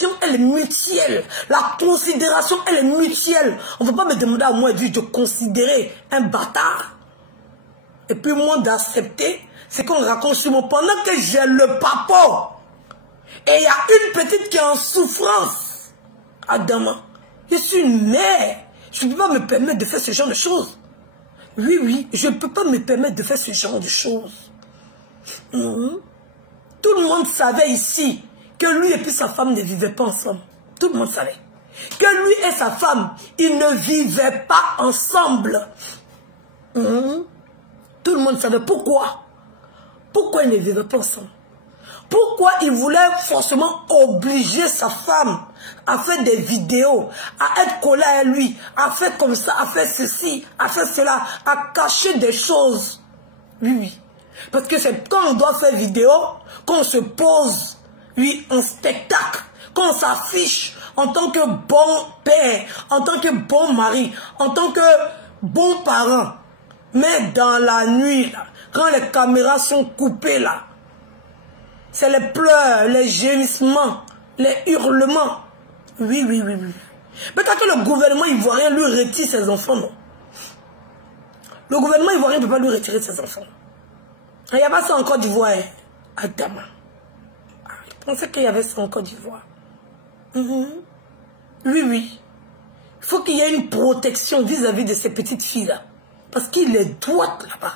l'affection, elle est mutuelle. La considération, elle est mutuelle. On ne peut pas me demander à moi de considérer un bâtard. Et puis moi d'accepter ce qu'on raconte sur moi pendant que j'ai le papo. Et il y a une petite qui est en souffrance. Adama, je suis une mère. Je ne peux pas me permettre de faire ce genre de choses. Oui, oui, je ne peux pas me permettre de faire ce genre de choses. Tout le monde savait ici que lui et puis sa femme ne vivaient pas ensemble. Tout le monde savait. Que lui et sa femme, ils ne vivaient pas ensemble. Tout le monde savait pourquoi. Pourquoi ils ne vivaient pas ensemble? Pourquoi il voulait forcément obliger sa femme à faire des vidéos, à être collé à lui, à faire comme ça, à faire ceci, à faire cela, à cacher des choses? Oui, oui. Parce que c'est quand on doit faire vidéo, qu'on se pose, oui, en spectacle, qu'on s'affiche en tant que bon père, en tant que bon mari, en tant que bon parent. Mais dans la nuit, là, quand les caméras sont coupées, là, c'est les pleurs, les gémissements, les hurlements. Oui, oui, oui, oui. Mais quand le gouvernement ivoirien lui retire ses enfants, non. Le gouvernement ivoirien ne peut pas lui retirer ses enfants. Il n'y a pas ça en Côte d'Ivoire, Adama. Je pensais qu'il y avait ça en Côte d'Ivoire. Oui, oui. Il faut qu'il y ait une protection vis-à-vis de ces petites filles-là. Parce qu'il est droit là-bas.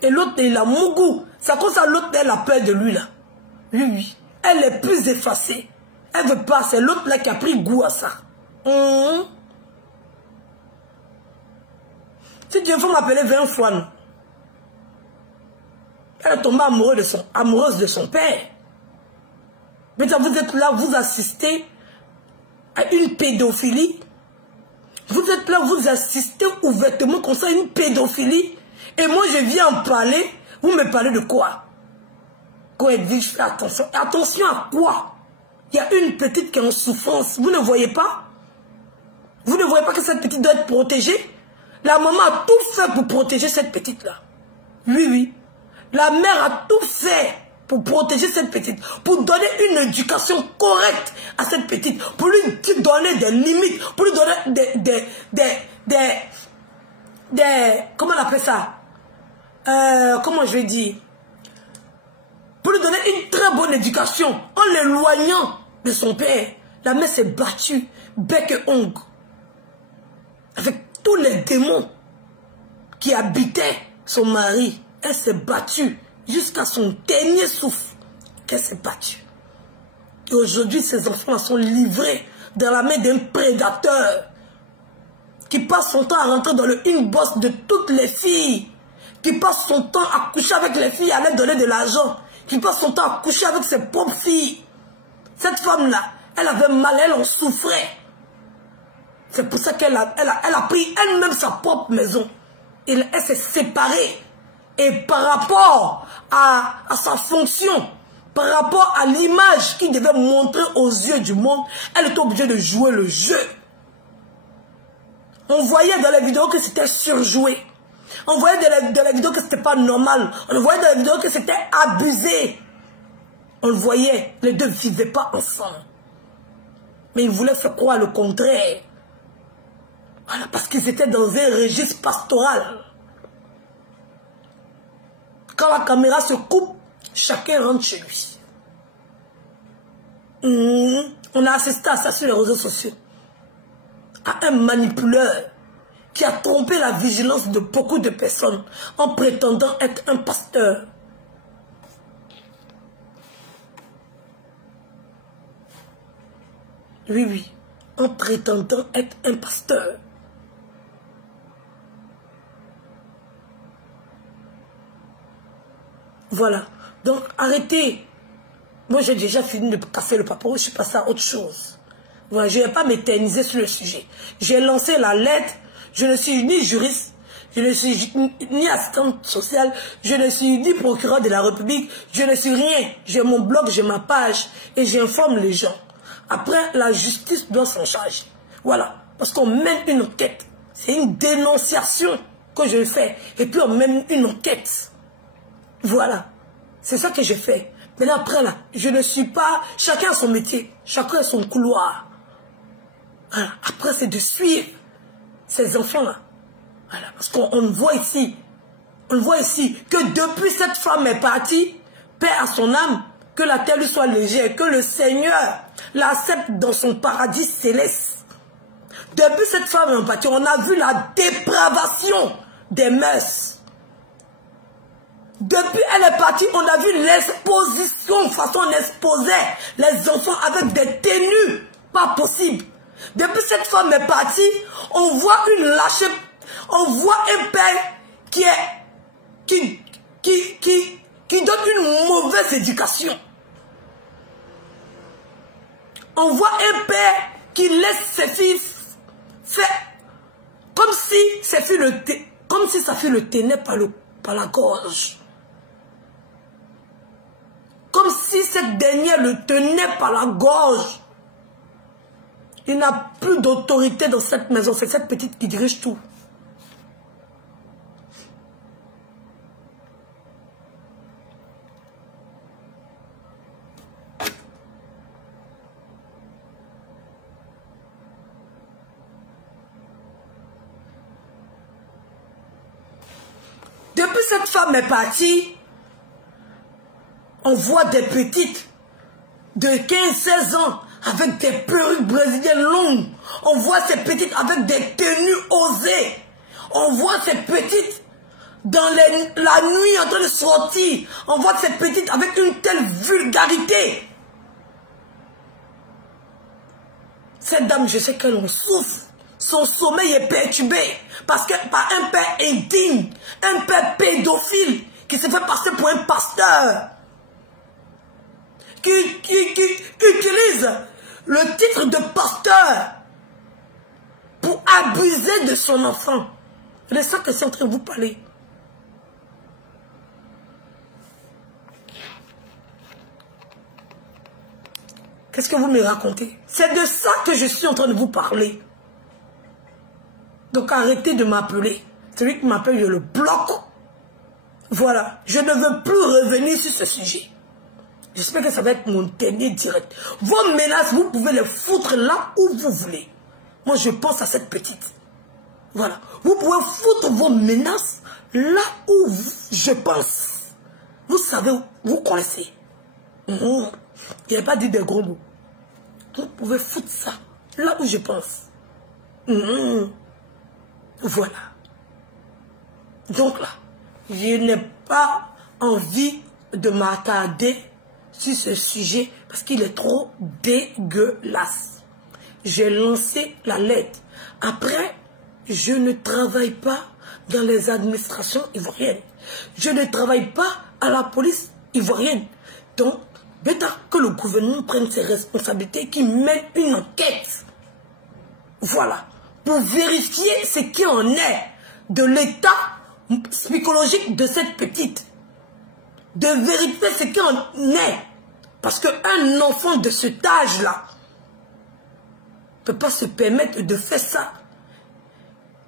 Et l'autre, il a mon goût. C'est à cause de l'autre, elle a peur de lui là. Oui, oui. Elle est plus effacée. Elle veut pas. C'est l'autre là qui a pris goût à ça. Si Dieu faut m'appeler 20 fois, non. Elle est tombée amoureuse de son père. Mais vous êtes là, vous assistez à une pédophilie. Vous êtes là, vous assistez ouvertement comme ça à une pédophilie. Et moi, je viens en parler. Vous me parlez de quoi? Quand elle dit, je fais attention. Et attention à quoi? Il y a une petite qui est en souffrance. Vous ne voyez pas? Vous ne voyez pas que cette petite doit être protégée? La maman a tout fait pour protéger cette petite-là. Oui, oui. La mère a tout fait pour protéger cette petite. Pour donner une éducation correcte à cette petite. Pour lui donner des limites. Pour lui donner comment on appelle ça? Comment je vais dire? Pour lui donner une très bonne éducation. En l'éloignant de son père. La mère s'est battue. Bec et ongle. Avec tous les démons qui habitaient son mari. Elle s'est battue jusqu'à son dernier souffle. Elle s'est battue. Et aujourd'hui, ces enfants sont livrés dans la main d'un prédateur qui passe son temps à rentrer dans le inbox de toutes les filles, qui passe son temps à coucher avec les filles, à leur donner de l'argent, qui passe son temps à coucher avec ses propres filles. Cette femme-là, elle avait mal, elle en souffrait. C'est pour ça qu'elle a pris elle-même sa propre maison. Et elle s'est séparée. Et par rapport à sa fonction, par rapport à l'image qu'il devait montrer aux yeux du monde, elle était obligée de jouer le jeu. On voyait dans les vidéos que c'était surjoué. On voyait dans les vidéos que c'était pas normal. On voyait dans les vidéos que c'était abusé. On le voyait, les deux ne vivaient pas ensemble. Mais ils voulaient faire croire le contraire. Voilà, parce qu'ils étaient dans un registre pastoral. Quand la caméra se coupe, chacun rentre chez lui. On a assisté à ça sur les réseaux sociaux. À un manipuleur qui a trompé la vigilance de beaucoup de personnes en prétendant être un pasteur. Oui, oui, en prétendant être un pasteur. Voilà. Donc, arrêtez. Moi, j'ai déjà fini de casser le papier. Je suis passé à autre chose. Voilà, je ne vais pas m'éterniser sur le sujet. J'ai lancé la lettre. Je ne suis ni juriste. Je ne suis ni assistante sociale. Je ne suis ni procureur de la République. Je ne suis rien. J'ai mon blog, j'ai ma page. Et j'informe les gens. Après, la justice doit s'en charger. Voilà. Parce qu'on mène une enquête. C'est une dénonciation que je fais. Et puis, on mène une enquête. Voilà, c'est ça que j'ai fait. Mais après, là, je ne suis pas... Chacun a son métier. Chacun a son couloir. Voilà. Après, c'est de suivre ces enfants-là. Voilà. Parce qu'on voit ici... On voit ici que depuis cette femme est partie, paix à son âme, que la terre lui soit légère, que le Seigneur l'accepte dans son paradis céleste. Depuis cette femme est partie, on a vu la dépravation des mœurs. Depuis elle est partie, on a vu l'exposition, façon on exposait les enfants avec des tenues pas possibles. Depuis cette femme est partie, on voit une lâcheté, on voit un père qui donne une mauvaise éducation. On voit un père qui laisse ses filles faire comme si sa fille le tenait par la gorge. Comme si cette dernière le tenait par la gorge. Il n'a plus d'autorité dans cette maison. C'est cette petite qui dirige tout. Depuis cette femme est partie, on voit des petites de 15-16 ans avec des perruques brésiliennes longues. On voit ces petites avec des tenues osées. On voit ces petites dans la nuit en train de sortir. On voit ces petites avec une telle vulgarité. Cette dame, je sais qu'elle en souffre. Son sommeil est perturbé parce que par un père indigne, un père pédophile qui se fait passer pour un pasteur, qui utilise le titre de pasteur pour abuser de son enfant. C'est ça que c'est en train de vous parler. Qu'est-ce que vous me racontez? C'est de ça que je suis en train de vous parler. Donc arrêtez de m'appeler. Celui qui m'appelle, je le bloque. Voilà. Je ne veux plus revenir sur ce sujet. J'espère que ça va être mon dernier direct. Vos menaces, vous pouvez les foutre là où vous voulez. Moi, je pense à cette petite. Voilà. Vous pouvez foutre vos menaces là où je pense. Vous savez, vous connaissez. Il n'y a pas dit des gros mots. Vous pouvez foutre ça là où je pense. Voilà. Donc là, je n'ai pas envie de m'attarder sur ce sujet parce qu'il est trop dégueulasse. J'ai lancé la lettre. Après, je ne travaille pas dans les administrations ivoiriennes. Je ne travaille pas à la police ivoirienne. Donc, bêta que le gouvernement prenne ses responsabilités, qu'il mène une enquête. Voilà. Pour vérifier ce qui en est de l'état psychologique de cette petite. De vérifier ce qui en est. Parce qu'un enfant de cet âge-là ne peut pas se permettre de faire ça.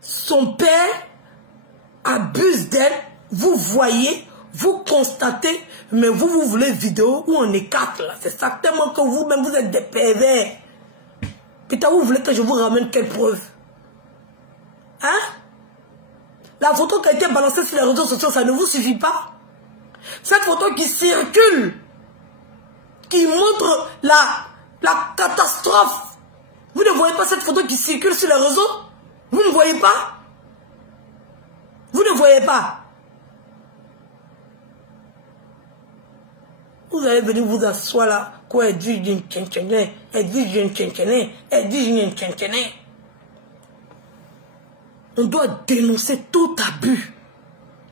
Son père abuse d'elle. Vous voyez, vous constatez, mais vous voulez vidéo où on est quatre là. C'est certainement que vous-même vous êtes des pervers. Putain, vous voulez que je vous ramène quelle preuve? Hein? La photo qui a été balancée sur les réseaux sociaux, ça ne vous suffit pas? Cette photo qui circule, qui montre la catastrophe. Vous ne voyez pas cette photo qui circule sur les réseaux? Vous ne voyez pas? Vous ne voyez pas? Vous allez venir vous asseoir là, quoi, elle dit d'une tchétchéné, elle dit d'une tchétchéné, elle dit d'une tchétchéné. On doit dénoncer tout abus.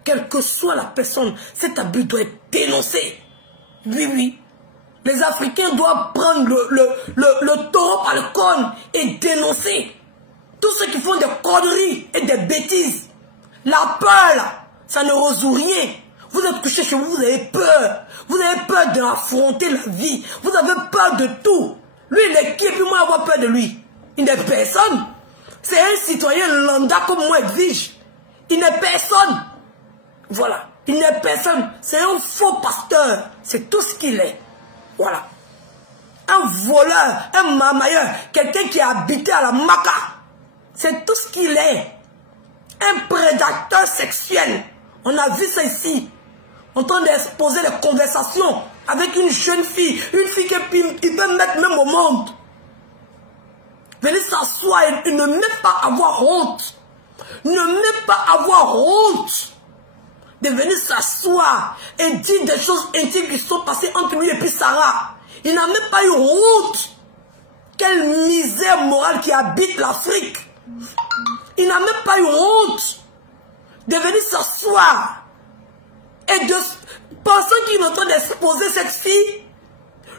Quelle que soit la personne, cet abus doit être dénoncé. Oui, oui. Les Africains doivent prendre le taureau par le corne et dénoncer. Tous ceux qui font des conneries et des bêtises. La peur, là, ça ne résout rien. Vous êtes couché chez vous, vous avez peur. Vous avez peur d'affronter la vie. Vous avez peur de tout. Lui, il est qui et puis moi, avoir peur de lui? Il n'est personne. C'est un citoyen lambda comme moi, Edwige. Il n'est personne. Voilà. Il n'est personne. C'est un faux pasteur. C'est tout ce qu'il est. Voilà. Un voleur, un mamailleur, quelqu'un qui a habité à la Maca. C'est tout ce qu'il est. Un prédateur sexuel. On a vu ça ici. En train d'exposer les conversations avec une jeune fille. Une fille qu'il peut mettre même au monde. Venez s'asseoir et ne même pas avoir honte. Ne même pas avoir honte de venir s'asseoir et dire des choses intimes qui sont passées entre lui et puis Sarah. Il n'a même pas eu honte. Quelle misère morale qui habite l'Afrique. Il n'a même pas eu honte de venir s'asseoir et de penser qu'il est en train d'exposer cette fille.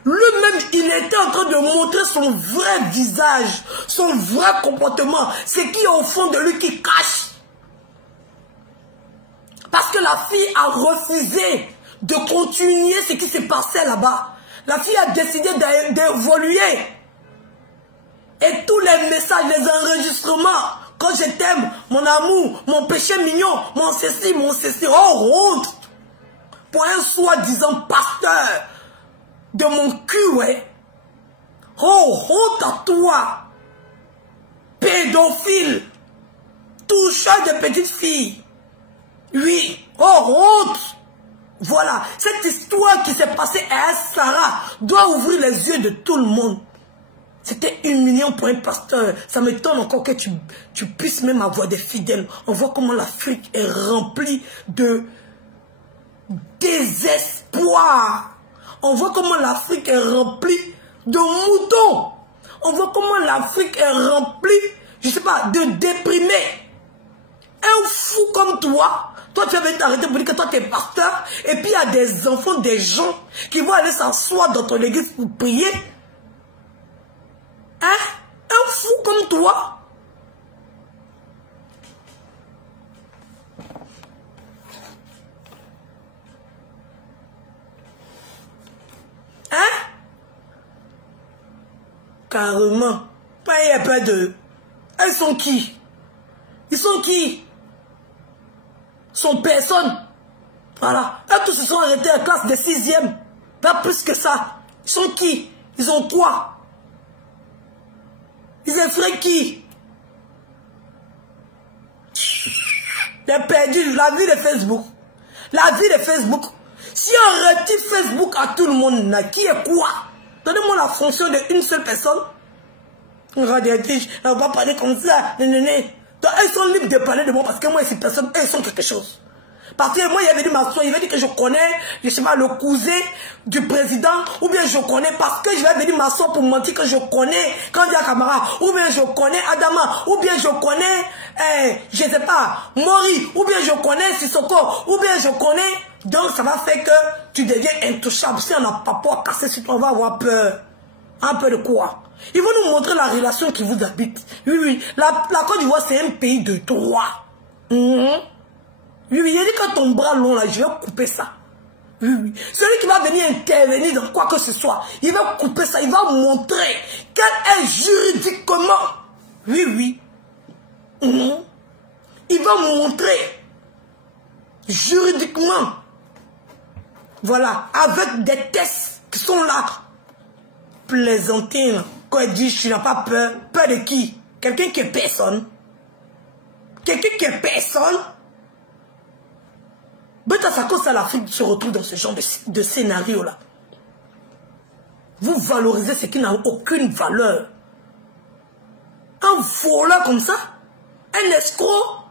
Lui-même, il était en train de montrer son vrai visage, son vrai comportement, ce qui est au fond de lui qui cache. Parce que la fille a refusé de continuer ce qui s'est passé là-bas. La fille a décidé d'évoluer. Et tous les messages, les enregistrements, quand je t'aime, mon amour, mon péché mignon, mon ceci, oh honte. Pour un soi-disant pasteur de mon cul, ouais. Oh honte à toi. Pédophile. Toucheur de petites filles. Oui, oh honte. Voilà, cette histoire qui s'est passée à Sarah doit ouvrir les yeux de tout le monde. C'était humiliant pour un pasteur. Ça m'étonne encore que tu puisses même avoir des fidèles. On voit comment l'Afrique est remplie de désespoir. On voit comment l'Afrique est remplie de moutons. On voit comment l'Afrique est remplie, je ne sais pas, de déprimés. Un fou comme toi, tu vas venir t'arrêter pour dire que toi tu es pasteur, et puis il y a des enfants, des gens qui vont aller s'asseoir dans ton église pour prier. Hein? Un fou comme toi. Hein? Carrément. Pas il y a pas de... Elles sont qui? Ils sont qui? Sont personne. Voilà. Eux tous se sont arrêtés à la classe de 6e. Pas plus que ça. Ils sont qui? Ils ont quoi? Ils effraient qui? J'ai perdu la vie de Facebook. La vie de Facebook. Si on retire Facebook à tout le monde, qui est quoi? Donnez-moi la fonction d'une seule personne. On va pas parler comme ça. Donc, elles sont libres de parler de moi parce que moi, ces personnes, elles sont quelque chose. Parce que moi, il avait dit m'asseoir, il avait dit que je connais, je sais pas, le cousin du président, ou bien je connais, parce que je vais venir m'asseoir pour mentir que je connais Kandia Camara, ou bien je connais Adama, ou bien je connais, je sais pas, Mori, ou bien je connais Sissoko, ou bien je connais. Donc, ça va faire que tu deviens intouchable. Si on n'a pas pour casser sur toi, on va avoir peur. Un peu de quoi? Ils vont nous montrer la relation qui vous habite. Oui, oui. La Côte d'Ivoire, c'est un pays de droit. Oui, oui. Il a dit que ton bras long, là, je vais couper ça. Oui, oui. Celui qui va venir intervenir dans quoi que ce soit, il va couper ça. Il va montrer quel est juridiquement. Oui, oui. Il va montrer juridiquement. Voilà. Avec des tests qui sont là. Plaisantine. Quand elle dit, tu n'as pas peur. Peur de qui? Quelqu'un qui est personne. Quelqu'un qui est personne. Peut-être à cause de l'Afrique se retrouve dans ce genre de scénario-là. Vous valorisez ce qui n'a aucune valeur. Un voleur comme ça, un escroc,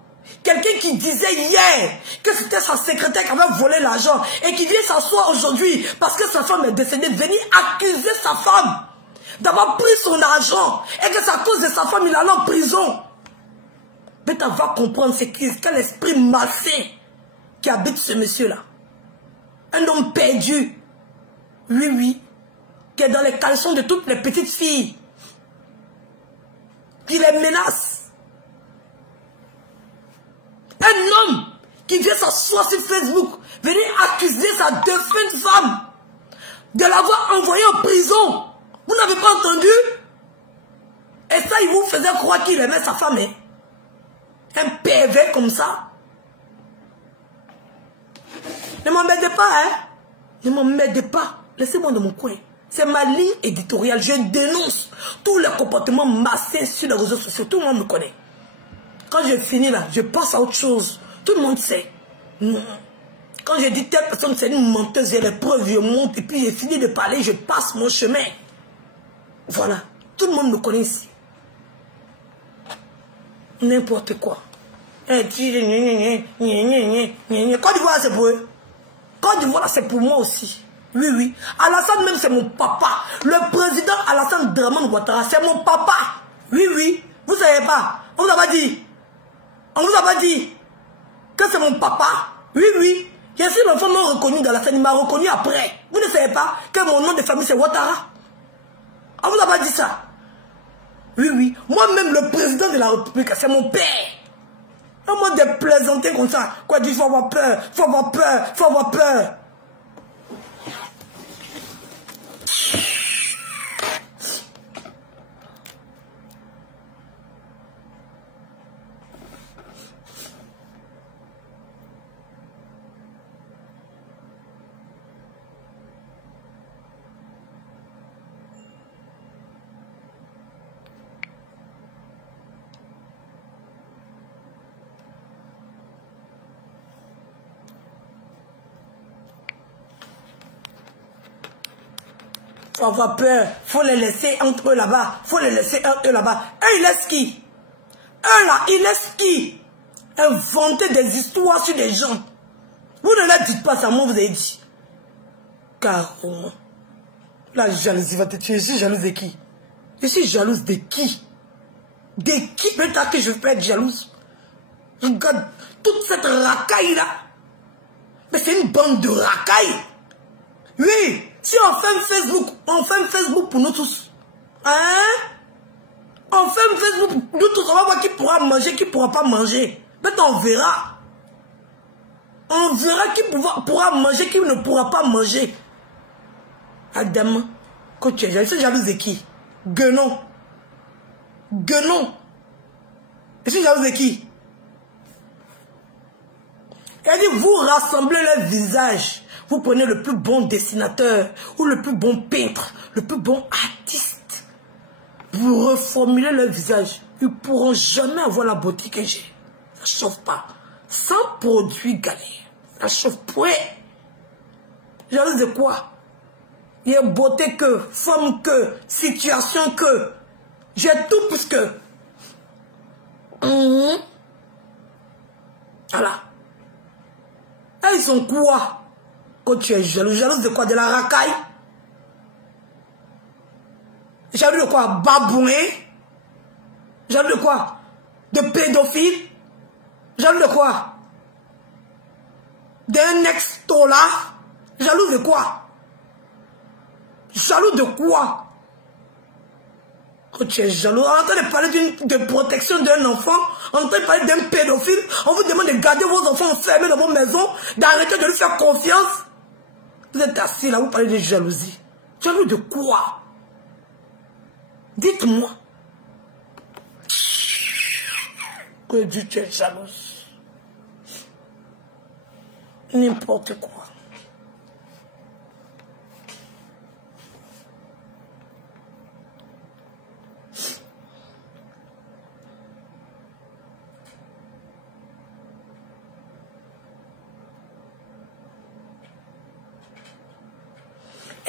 quelqu'un qui disait hier que c'était sa secrétaire qui avait volé l'argent et qui vient s'asseoir aujourd'hui parce que sa femme est décédée, venir accuser sa femme d'avoir pris son argent et que c'est à cause de sa femme il est allé en prison. Peut-être va comprendre quel esprit malsain qui habite ce monsieur-là. Un homme perdu. Oui, oui. Qui est dans les caleçons de toutes les petites filles. Qui les menace. Un homme qui vient s'asseoir sur Facebook, venir accuser sa défunte femme de l'avoir envoyée en prison. Vous n'avez pas entendu? Et ça, il vous faisait croire qu'il aimait sa femme. Hein? Un pervers comme ça. Ne m'embêtez pas, hein. Ne m'embêtez pas. Laissez-moi dans mon coin. C'est ma ligne éditoriale. Je dénonce tous les comportements massés sur les réseaux sociaux. Tout le monde me connaît. Quand je finis là, je pense à autre chose. Tout le monde sait. Non. Quand je dis telle personne, c'est une menteuse, j'ai les preuves, je monte et puis j'ai fini de parler, je passe mon chemin. Voilà. Tout le monde me connaît ici. N'importe quoi. Côte d'Ivoire, c'est pour eux. Côte d'Ivoire, c'est pour moi aussi. Oui, oui. Alassane même, c'est mon papa. Le président Alassane Dramane Ouattara, c'est mon papa. Oui, oui. Vous ne savez pas. On vous a pas dit. On vous a pas dit que c'est mon papa. Oui, oui. Et si l'enfant m'a reconnu dans la scène, il m'a reconnu après. Vous ne savez pas que mon nom de famille, c'est Ouattara. On vous a pas dit ça. Oui, oui. Moi-même, le président de la République, c'est mon père. À moi de plaisanter comme ça. Quoi, il faut avoir peur, faut avoir peur, faut avoir peur. Faut avoir peur, faut les laisser entre eux là-bas, faut les laisser entre eux là-bas. Eux, ils laissent qui? Eux là, ils laissent qui? Inventer des histoires sur des gens. Vous ne leur dites pas ça, moi vous avez dit. Car la jalousie va te tuer. Je suis jalouse de qui? Je suis jalouse de qui? De qui peut-être que je peux être jalouse? Regarde toute cette racaille là. Mais c'est une bande de racailles. Oui. Si on fait un Facebook pour nous tous. Hein? On fait un Facebook pour nous tous. On va voir qui pourra manger, qui ne pourra pas manger. Maintenant, on verra. On verra qui pourra manger, qui ne pourra pas manger. Adam, quand tu es jaloux, c'est jaloux de qui? Guenon. Guenon. Je suis jaloux de qui? Elle dit, vous rassemblez leurs visages. Vous prenez le plus bon dessinateur ou le plus bon peintre, le plus bon artiste. Vous reformulez leur visage. Ils ne pourront jamais avoir la beauté que j'ai. Ça ne chauffe pas. Sans produit gagné. Ça chauffe point. Jalouse de quoi? Il y a beauté que, forme que, situation que. J'ai tout plus que. Voilà. Et ils sont quoi? Quand tu es jaloux, jalouse de quoi? De la racaille? Jaloux de quoi? Baboué? Jaloux de quoi? De pédophile? Jaloux de quoi? D'un ex-tola? Jaloux de quoi? Jaloux de quoi? Quand tu es jaloux, en train de parler de protection d'un enfant, en train de parler d'un pédophile, on vous demande de garder vos enfants enfermés dans vos maisons, d'arrêter de lui faire confiance. Vous êtes assis là, vous parlez de jalousie. Jaloux de quoi? Dites-moi. Que Dieu, tu es jalouse. N'importe quoi.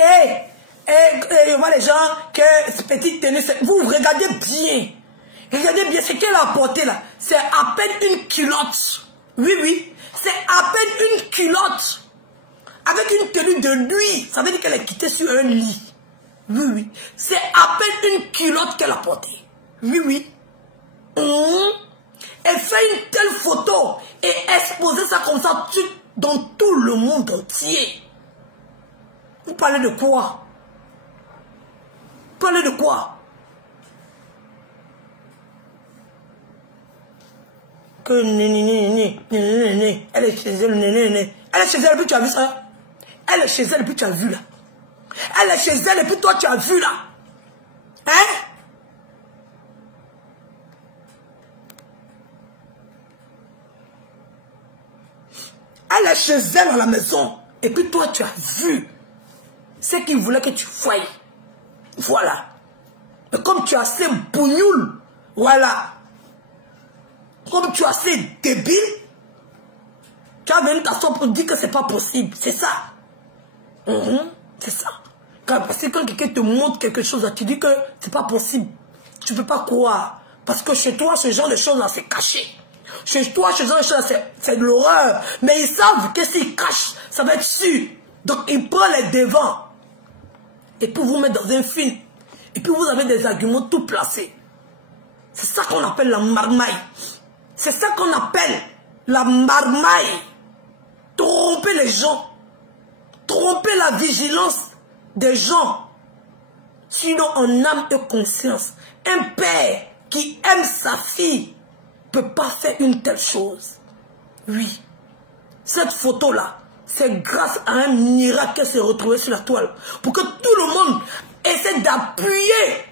Et on voit les gens que ce petit tennis, vous regardez bien. Regardez bien ce qu'elle a apporté là. C'est à peine une culotte. Oui, oui. C'est à peine une culotte. Avec une tenue de nuit. Ça veut dire qu'elle est quittée sur un lit. Oui, oui. C'est à peine une culotte qu'elle a portée. Oui, oui. Elle fait une telle photo et exposer ça comme ça dans tout le monde entier. Vous parlez de quoi? Vous parlez de quoi? Que elle est chez elle, elle est chez elle, et puis tu as vu ça? Elle est chez elle, et puis tu as vu là. Elle est chez elle, et puis toi tu as vu là. Hein? Elle est chez elle à la maison. Et puis toi, tu as vu ce qu'il voulait que tu voyes. Voilà. Mais comme tu es assez bougnoule, voilà. Comme tu es assez débile, tu as venu t'asseoir pour dire que c'est pas possible. C'est ça. C'est ça. Parce que quand quelqu'un te montre quelque chose, tu dis que c'est pas possible. Tu peux pas croire. Parce que chez toi, ce genre de choses-là, c'est caché. Chez toi, ce genre de choses-là, c'est de l'horreur. Mais ils savent que s'ils cachent, ça va être sûr. Donc, ils prennent les devants. Et puis, vous mettre dans un film. Et puis, vous avez des arguments tout placés. C'est ça qu'on appelle la marmaille. C'est ça qu'on appelle la marmaille. Tromper les gens. Tromper la vigilance des gens. Sinon, en âme et conscience, un père qui aime sa fille ne peut pas faire une telle chose. Oui. Cette photo-là, c'est grâce à un miracle qu'elle s'est retrouvée sur la toile. Pour que tout le monde essaie d'appuyer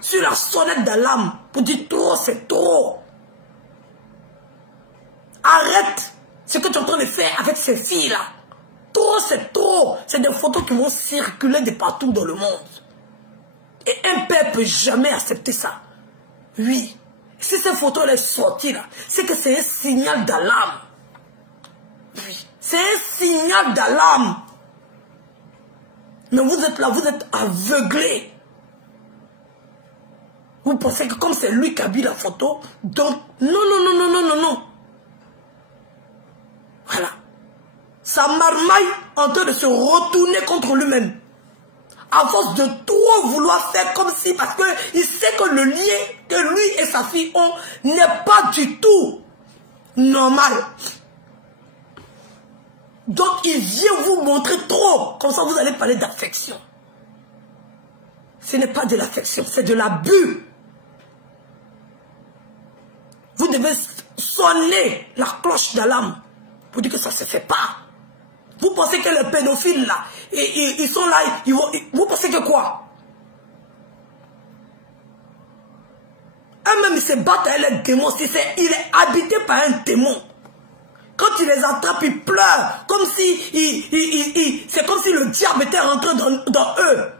sur la sonnette d'alarme pour dire trop, c'est trop. Arrête ce que tu es en train de faire avec ces filles-là. Trop, c'est trop. C'est des photos qui vont circuler de partout dans le monde. Et un père ne peut jamais accepter ça. Oui. Si cette photo est sortie là, c'est que c'est un signal d'alarme. Oui. C'est un signal d'alarme. Mais vous êtes là, vous êtes aveuglés. Vous pensez que comme c'est lui qui a vu la photo, donc non. Voilà. Sa marmaille en train de se retourner contre lui-même. À force de trop vouloir faire comme si, parce qu'il sait que le lien que lui et sa fille ont n'est pas du tout normal. Donc il vient vous montrer trop. Comme ça vous allez parler d'affection. Ce n'est pas de l'affection, c'est de l'abus. Vous devez sonner la cloche d'alarme pour dire que ça ne se fait pas. Vous pensez que les pédophiles là, ils sont là, vous pensez que quoi? Eux-mêmes ils se battent avec les démons. Il est habité par un démon. Quand il les attrape, ils pleurent. Comme si, c'est comme si le diable était rentré dans eux.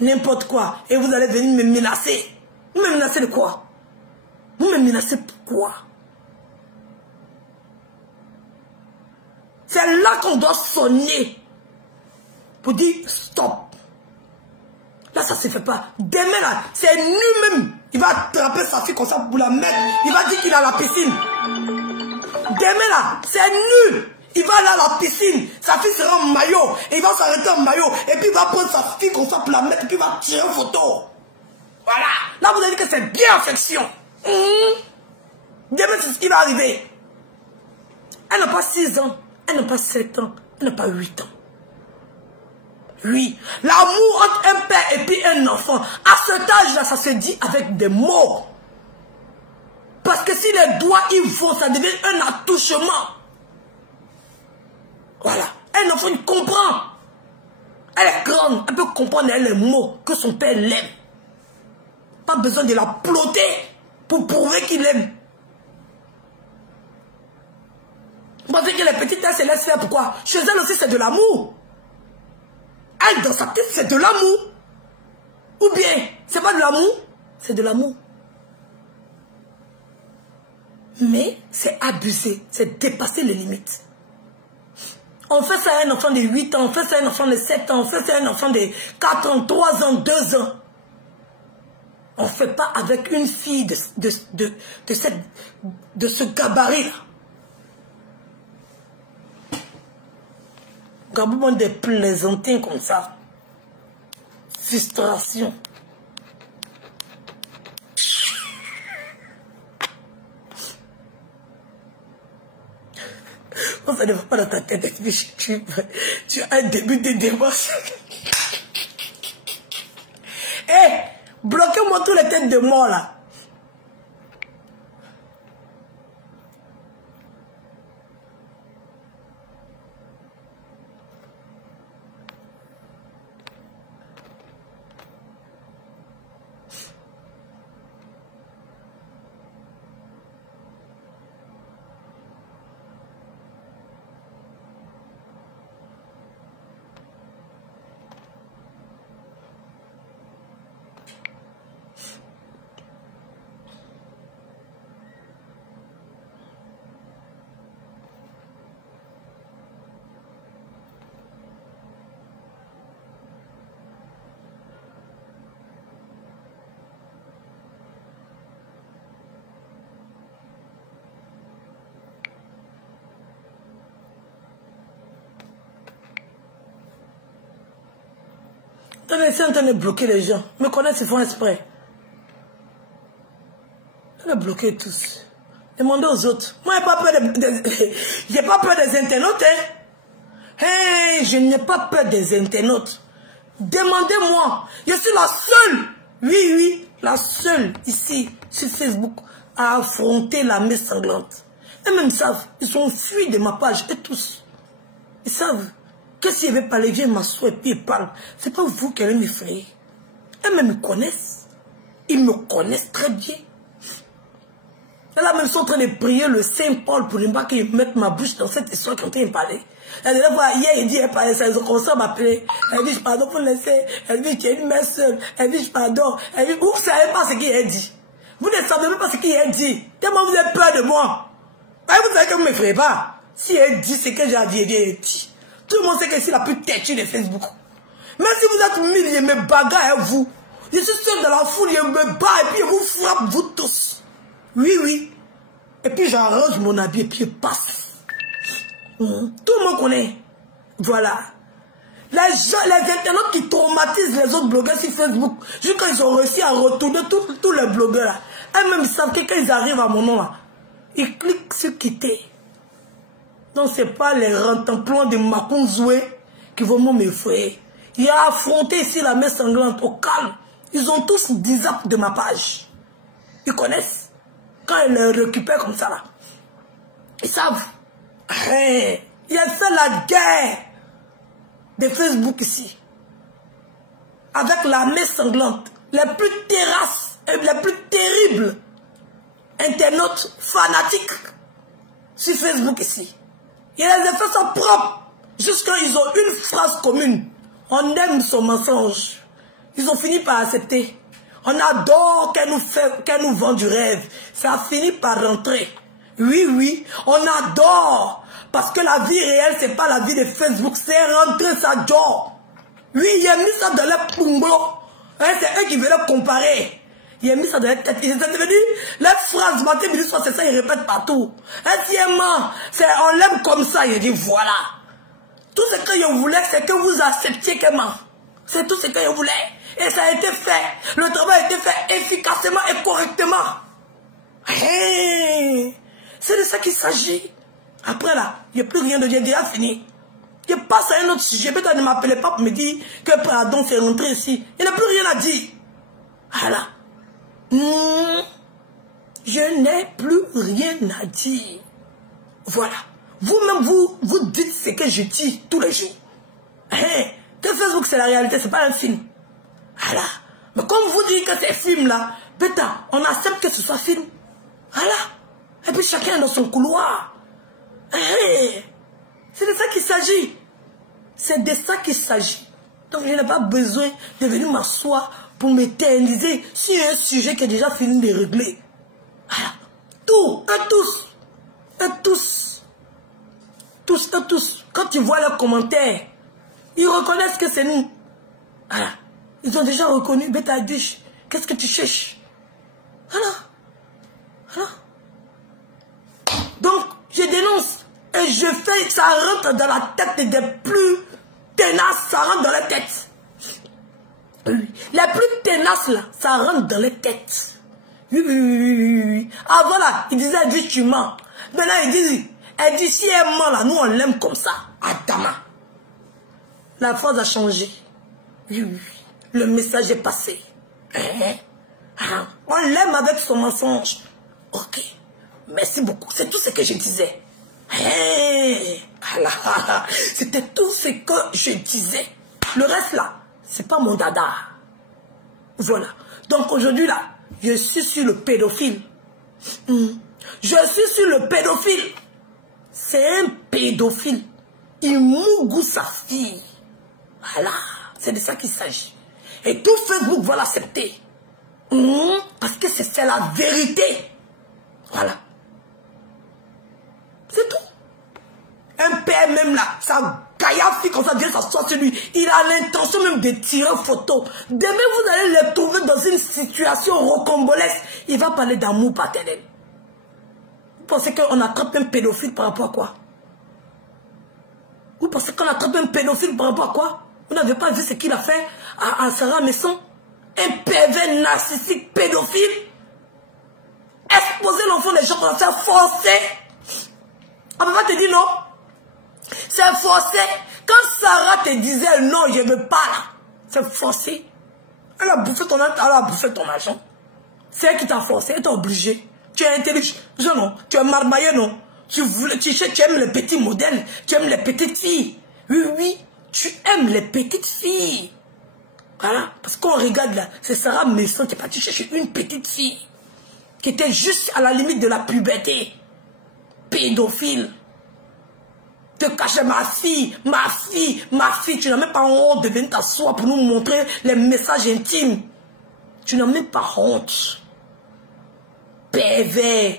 N'importe quoi. Et vous allez venir me menacer. Vous me menacez de quoi? Vous me menacez pourquoi? C'est là qu'on doit sonner pour dire stop. Là, ça ne se fait pas. Demain, là, c'est lui-même. Il va attraper sa fille comme ça pour la mettre. Il va dire qu'il est à la piscine. Demain, là, c'est nul. Il va aller à la piscine. Sa fille sera en maillot. Et il va s'arrêter en maillot. Et puis, il va prendre sa fille comme ça pour la mettre. Et puis, il va tirer une photo. Voilà. Là, vous avez dit que c'est bien affection. Demain, c'est ce qui va arriver. Elle n'a pas 6 ans. Elle n'a pas 7 ans. Elle n'a pas 8 ans. Oui, l'amour entre un père et puis un enfant, à cet âge-là, ça se dit avec des mots. Parce que si les doigts y vont, ça devient un attouchement. Voilà. Un enfant, il comprend. Elle est grande, elle peut comprendre les mots que son père l'aime. Pas besoin de la ploter pour prouver qu'il aime. Vous pensez que les petites, elles se laissent faire pourquoi? Chez elles aussi, c'est de l'amour. Elle, dans sa tête, c'est de l'amour. Ou bien, c'est pas de l'amour, c'est de l'amour. Mais c'est abusé, c'est dépasser les limites. On fait ça à un enfant de 8 ans, on fait ça à un enfant de 7 ans, on fait ça à un enfant de 4 ans, 3 ans, 2 ans. On ne fait pas avec une fille de ce gabarit-là. Gabouman des plaisantins comme ça. Frustration. Ça ne va pas dans ta tête. Tu as un début de démence. Hé, bloquez-moi tous les têtes de mort là. On est en train de bloquer les gens. Me connaissent, ils font exprès. On a bloqué tous. Demandez aux autres. Moi, j'ai pas peur des internautes. Hein. Hey, je n'ai pas peur des internautes. Demandez-moi. Je suis la seule. Oui, la seule ici sur Facebook à affronter la main sanglante. Et même ils savent. Ils ont fui de ma page. Et tous. Ils savent. Que s'ils ne veulent pas les viens m'asseoir et puis ils parlent. C'est pas vous qui allez m'effrayer. Eux-mêmes me connaissent. Ils me connaissent très bien. Et là même ils sont en train de prier le Saint-Paul pour ne pas qu'ils mettent ma bouche dans cette histoire qui est en train de parler. La dernière fois, hier, il dit, elle parlait ça, ils ont commencé à m'appeler. Elle dit, je pardonne pour laisser. Elle dit, tu es une mère seule. Elle dit, je pardonne. Elle dit, vous ne savez pas ce qu'il a dit. Vous ne savez même pas ce qu'il a dit. Tellement vous avez peur de moi. Vous savez que vous ne me ferez pas. Si elle dit ce que j'ai dit, elle dit. Tout le monde sait que c'est la plus têtue de Facebook. Même si vous êtes mille, je me bagarre à vous. Je suis seul dans la foule, je me bats et puis je vous frappe, vous tous. Oui. Et puis j'arrange mon habit et puis je passe. Tout le monde connaît. Voilà. Les internautes qui traumatisent les autres blogueurs sur Facebook, juste quand ils ont réussi à retourner tous les blogueurs là, eux-mêmes ils savent que quand ils arrivent à mon nom là, ils cliquent sur quitter. Donc c'est pas les rentemplons de Makounzoué qui vont m'effrayer. Il a affronté ici la main sanglante au calme. Ils ont tous 10 apps de ma page. Ils connaissent. Quand ils les récupèrent comme ça là, ils savent. Hey, il a fait la guerre de Facebook ici. Avec la main sanglante. Les plus terrasses et les plus terribles internautes fanatiques sur Facebook ici. Il les a fait son propre. Jusqu'à ils ont une phrase commune. On aime son mensonge. Ils ont fini par accepter. On adore qu'elle nous vend du rêve. Ça a fini par rentrer. Oui, on adore. Parce que la vie réelle, c'est pas la vie de Facebook. C'est rentrer sa joie. Oui, il a mis ça dans les punglo. Hein, c'est eux qui veulent comparer. Il a mis ça dans les têtes. Ils étaient devenus les phrases matin, midi, soir, c'est ça, ils répètent partout. Intimement, on l'aime comme ça. Il dit voilà. Tout ce que je voulais, c'est que vous acceptiez comment. C'est tout ce que je voulais. Et ça a été fait. Le travail a été fait efficacement et correctement. Hey, c'est de ça qu'il s'agit. Après là, il n'y a plus rien de dire, déjà fini. Je passe à un autre sujet. Peut-être ne m'appelez pas pour me dire que pardon, c'est rentré ici. Il n'y a plus rien à dire. Voilà. Je n'ai plus rien à dire. Voilà. Vous-même, vous dites ce que je dis tous les jours. Hey, que Facebook, c'est la réalité, c'est pas un film. Voilà. Mais comme vous dites que c'est film là, peut-être on accepte que ce soit film. Voilà. Et puis chacun dans son couloir. Hey, c'est de ça qu'il s'agit. C'est de ça qu'il s'agit. Donc je n'ai pas besoin de venir m'asseoir pour m'éterniser sur un sujet qui est déjà fini de régler. Voilà. Tout, et tous, quand tu vois leurs commentaires, ils reconnaissent que c'est nous. Voilà. Ils ont déjà reconnu, Beta Duche, qu'est-ce que tu cherches? Voilà. Donc, je dénonce et je fais, ça rentre dans la tête des plus tenaces, ça rentre dans la tête. Les plus tenaces là, ça rentre dans les têtes. Oui. Avant là, il disait, tu mens. Maintenant, elle dit, si elle ment là, nous on l'aime comme ça. Adama. La phrase a changé. Oui. Le message est passé. On l'aime avec son mensonge. Ok. Merci beaucoup. C'est tout ce que je disais. C'était tout ce que je disais. Le reste là, c'est pas mon dada. Voilà. Donc aujourd'hui là, je suis sur le pédophile. Je suis sur le pédophile. C'est un pédophile. Il mougoue sa fille. Voilà. C'est de ça qu'il s'agit. Et tout Facebook va l'accepter. Parce que c'est la vérité. Voilà. C'est tout. Un père même là, ça caillasse comme ça, Dieu s'assoit sur lui. Il a l'intention même de tirer photo. Demain, vous allez le trouver dans une situation rocambolesque. Il va parler d'amour paternel. Vous pensez qu'on attrape un pédophile par rapport à quoi? Vous pensez qu'on attrape un pédophile par rapport à quoi? Vous n'avez pas vu ce qu'il a fait à Sarah Messon? Un pervers narcissique pédophile. Exposer l'enfant des gens pour faire forcer. On ne peut pas te dire non. C'est forcé. Quand Sarah te disait non, je ne veux pas là, c'est forcé. Elle a bouffé ton argent. C'est elle qui t'a forcé, elle t'a obligé. Tu es intelligent, non. Tu es marmaillé, non. Tu aimes les petits modèles, tu aimes les petites filles. Oui, oui, tu aimes les petites filles. Voilà, parce qu'on regarde là, c'est Sarah Messon qui est partie chercher une petite fille qui était juste à la limite de la puberté. Pédophile. Te cacher ma fille, tu n'as même pas honte de venir t'asseoir pour nous montrer les messages intimes. Tu n'as même pas honte. Pervers.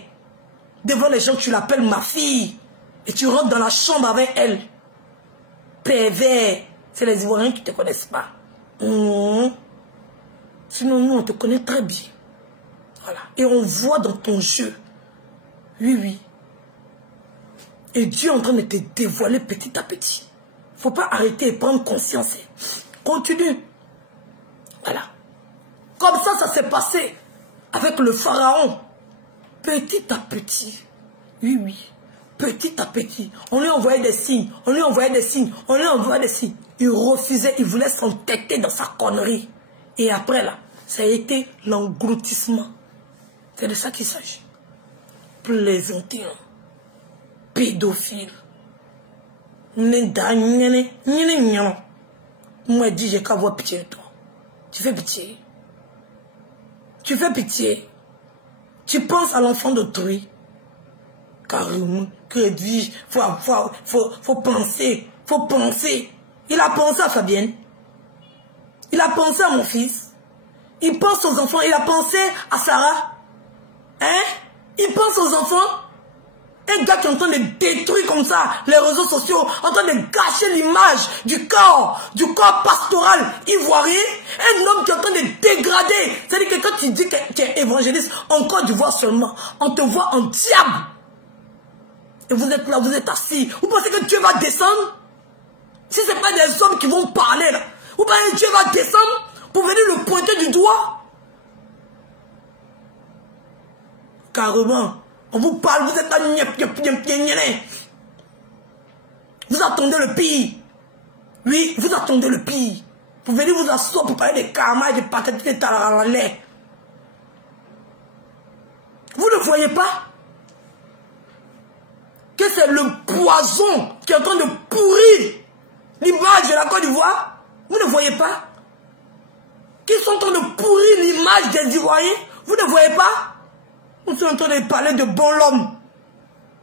Devant les gens, tu l'appelles ma fille. Et tu rentres dans la chambre avec elle. Pervers. C'est les Ivoiriens qui ne te connaissent pas. Sinon, nous, on te connaît très bien. Voilà. Et on voit dans ton jeu. Oui, oui. Et Dieu est en train de te dévoiler petit à petit. Il ne faut pas arrêter et prendre conscience. Continue. Voilà. Comme ça s'est passé avec le pharaon. Petit à petit. Oui, oui. Petit à petit. On lui envoyait des signes. On lui envoyait des signes. On lui envoyait des signes. Il refusait. Il voulait s'entêter dans sa connerie. Et après là, ça a été l'engloutissement. C'est de ça qu'il s'agit. Plaisanter. Pédophile. Moi, je dis, j'ai qu'à avoir pitié de toi. Tu fais pitié. Tu fais pitié. Tu penses à l'enfant d'autrui. Carrément, crédit, faut penser. Faut penser. Il a pensé à Fabienne. Il a pensé à mon fils. Il pense aux enfants. Il a pensé à Sarah. Hein? Il pense aux enfants. Un gars qui est en train de détruire comme ça les réseaux sociaux, en train de gâcher l'image du corps pastoral ivoirien. Un homme qui est en train de dégrader. C'est-à-dire que quand tu dis que tu es évangéliste, en Côte d'Ivoire seulement, on te voit en diable. Et vous êtes là, vous êtes assis. Vous pensez que Dieu va descendre? Si ce n'est pas des hommes qui vont parler là, vous pensez que Dieu va descendre pour venir le pointer du doigt? Carrément. On vous parle, vous êtes là, vous attendez le pire. Oui, vous attendez le pire. Vous venez vous asseoir pour parler des karmas et des patates de talalale. Vous ne voyez pas que c'est le poison qui est en train de pourrir l'image de la Côte d'Ivoire? Vous ne voyez pas qu'ils sont en train de pourrir l'image des Ivoiriens? Vous ne voyez pas? Nous sommes en train de parler de bon l'homme.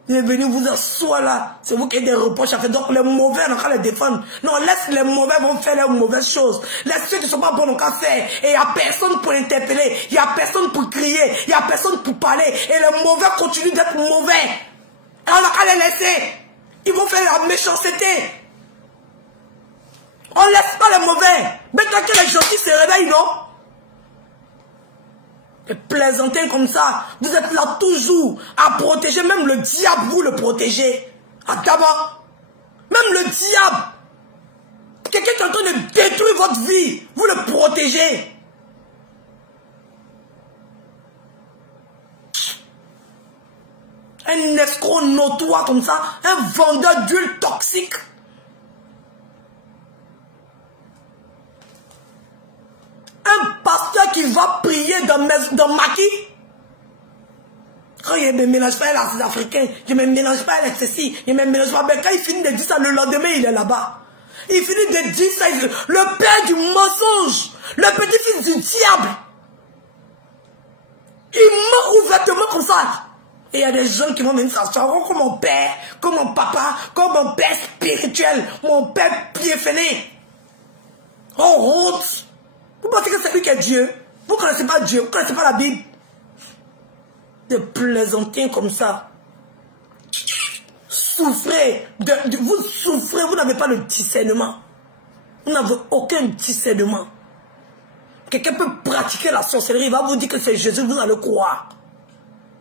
Il est venu vous asseoir là. C'est vous qui avez des reproches à faire. Donc les mauvais, on va les défendre. Non, laisse les mauvais vont faire leurs mauvaises choses. Laisse ceux qui ne sont pas bons, on va faire. Et il n'y a personne pour interpeller. Il n'y a personne pour crier. Il n'y a personne pour parler. Et les mauvais continuent d'être mauvais. Et on n'a qu'à les laisser. Ils vont faire la méchanceté. On ne laisse pas les mauvais. Mais tant que les gentils se réveillent, non? Et plaisanter comme ça, vous êtes là toujours à protéger, même le diable, vous le protégez. D'abord, même le diable, quelqu'un qui est en train de détruire votre vie, vous le protégez. Un escroc notoire comme ça, un vendeur d'huile toxique. Un pasteur qui va prier dans Maki. Quand il ne me mélange pas avec les Africains, je ne me mélange pas avec ceci, je ne me mélange pas. Mais quand il finit de dire ça, le lendemain, il est là-bas. Il finit de dire ça, le père du mensonge, le petit-fils du diable. Il ment ouvertement comme ça. Et il y a des gens qui vont venir s'asseoir comme mon père, comme mon papa, comme mon père spirituel, mon père piéfainé. Oh, honte. Vous pensez que c'est lui qui est Dieu? Vous ne connaissez pas Dieu, vous ne connaissez pas la Bible. De plaisanter comme ça. Souffrez. Vous souffrez, vous n'avez pas de discernement. Vous n'avez aucun discernement. Quelqu'un peut pratiquer la sorcellerie, il va vous dire que c'est Jésus, vous allez croire.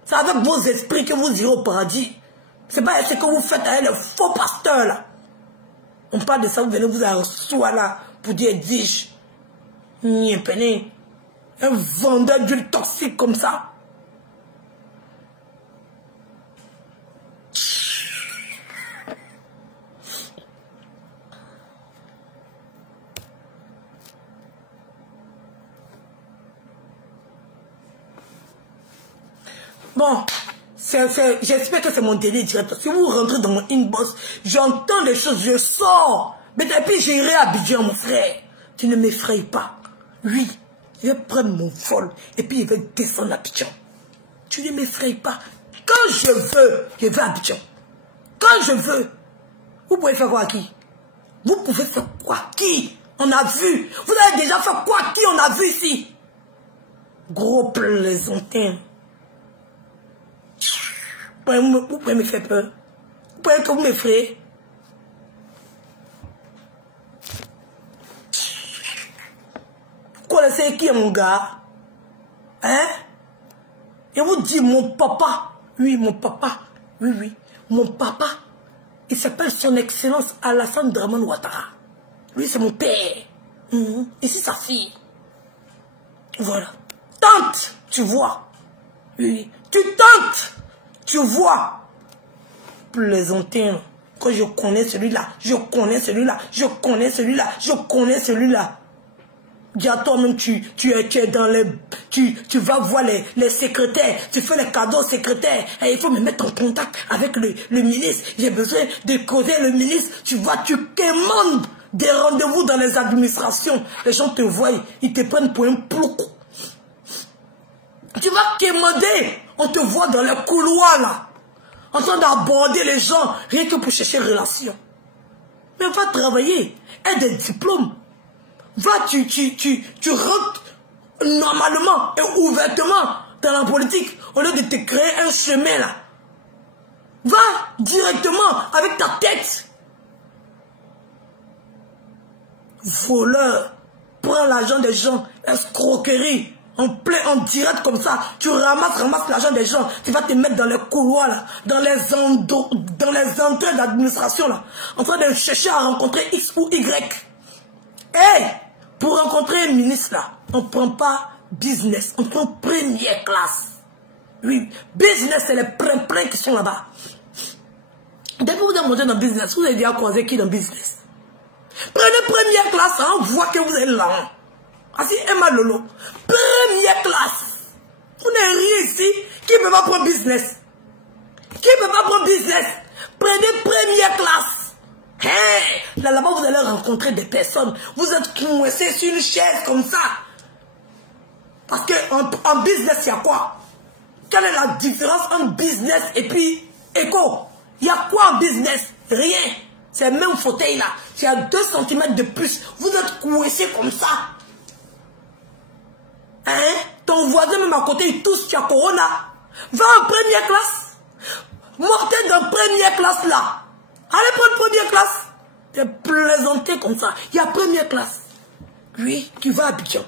C'est avec vos esprits que vous irez au paradis. Ce n'est pas ce que vous faites avec les faux pasteurs là. On parle de ça, vous venez vous asseoir là. pour dire exige. Un vendeur d'huile toxique comme ça. Bon, j'espère que c'est mon délai direct. Si vous rentrez dans mon inbox, j'entends des choses, je sors. Mais et puis j'irai à Abidjan, mon frère. Tu ne m'effrayes pas. Oui, je vais prendre mon vol et puis je vais descendre à Abidjan. Tu ne m'effrayes pas. Quand je vais à Abidjan. Quand je veux. Vous pouvez faire quoi à qui? Vous pouvez faire quoi à qui? On a vu. Vous avez déjà fait quoi à qui on a vu ici? Gros plaisantin. Vous pouvez me faire peur. Vous pouvez que vous m'effrayez. Vous connaissez qui est mon gars? Hein? Je vous dis, mon papa. Oui, mon papa. Oui, oui. Mon papa. Il s'appelle son excellence Alassane Dramane Ouattara. Lui, c'est mon père. Ici, sa fille. Voilà. Tente, tu vois. Oui. Tu tentes. Tu vois, plaisantin, quand je connais celui-là, je connais celui-là, je connais celui-là, je connais celui-là. Dis à toi-même, tu es dans les... Tu vas voir les secrétaires, tu fais les cadeaux aux secrétaires. Et il faut me mettre en contact avec le ministre. J'ai besoin de causer le ministre. Tu commandes des rendez-vous dans les administrations. Les gens te voient, ils te prennent pour un plouc. Tu vas commander. On te voit dans les couloirs là, en train d'aborder les gens, rien que pour chercher relation. Mais va travailler, aie des diplômes. Va, tu rentres normalement et ouvertement dans la politique, au lieu de te créer un chemin là. Va directement avec ta tête. Voleur, prends l'argent des gens, escroquerie. En direct comme ça, tu ramasses l'argent des gens, tu vas te mettre dans les couloirs là, dans les entrées d'administration là, en train de chercher à rencontrer X ou Y. Hey, pour rencontrer un ministre là, on ne prend pas business, on prend première classe. Oui, business c'est les prins qui sont là-bas. Dès que vous êtes monté dans le business, vous avez déjà croisé qui dans le business? Prenez première classe, hein, on voit que vous êtes là. Assis Emma Lolo, première classe. Vous n'avez rien ici. Qui ne peut pas prendre business? Qui ne peut pas prendre business? Prenez première classe. Hey, là-bas, vous allez rencontrer des personnes. Vous êtes coincés sur une chaise comme ça. Parce qu'en business, il y a quoi? Quelle est la différence entre business et puis éco? Il y a quoi en business? Rien. C'est le même fauteuil là. Il y a 2 cm de plus. Vous êtes coincés comme ça. Hein? Ton voisin même à côté, il tousse, tu as corona. Va en première classe. Montez dans première classe là. Allez prendre première classe. Tu es plaisanté comme ça. Il y a première classe. Lui qui va à Abidjan.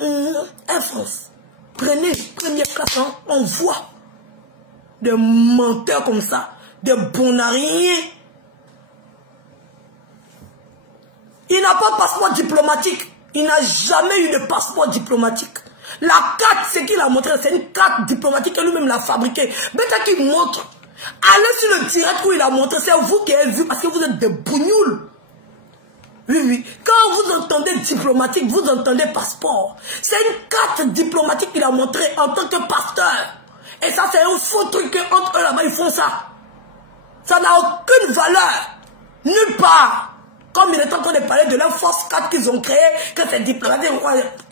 Air France. Prenez première classe. Hein? On voit des menteurs comme ça. Des bonariens. Il n'a pas de passeport diplomatique. Il n'a jamais eu de passeport diplomatique. La carte, c'est qu'il a montré, c'est une carte diplomatique que lui-même l'a fabriquée. Mais quand il montre, allez sur le direct où il a montré, c'est vous qui avez vu parce que vous êtes des bougnoules. Oui, oui. Quand vous entendez diplomatique, vous entendez passeport. C'est une carte diplomatique qu'il a montré en tant que pasteur. Et ça, c'est un faux truc qu'entre eux là-bas, ils font ça. Ça n'a aucune valeur. Nulle part. Comme il est en train de parler de leur force 4 qu'ils ont créée, que c'est diplomatique,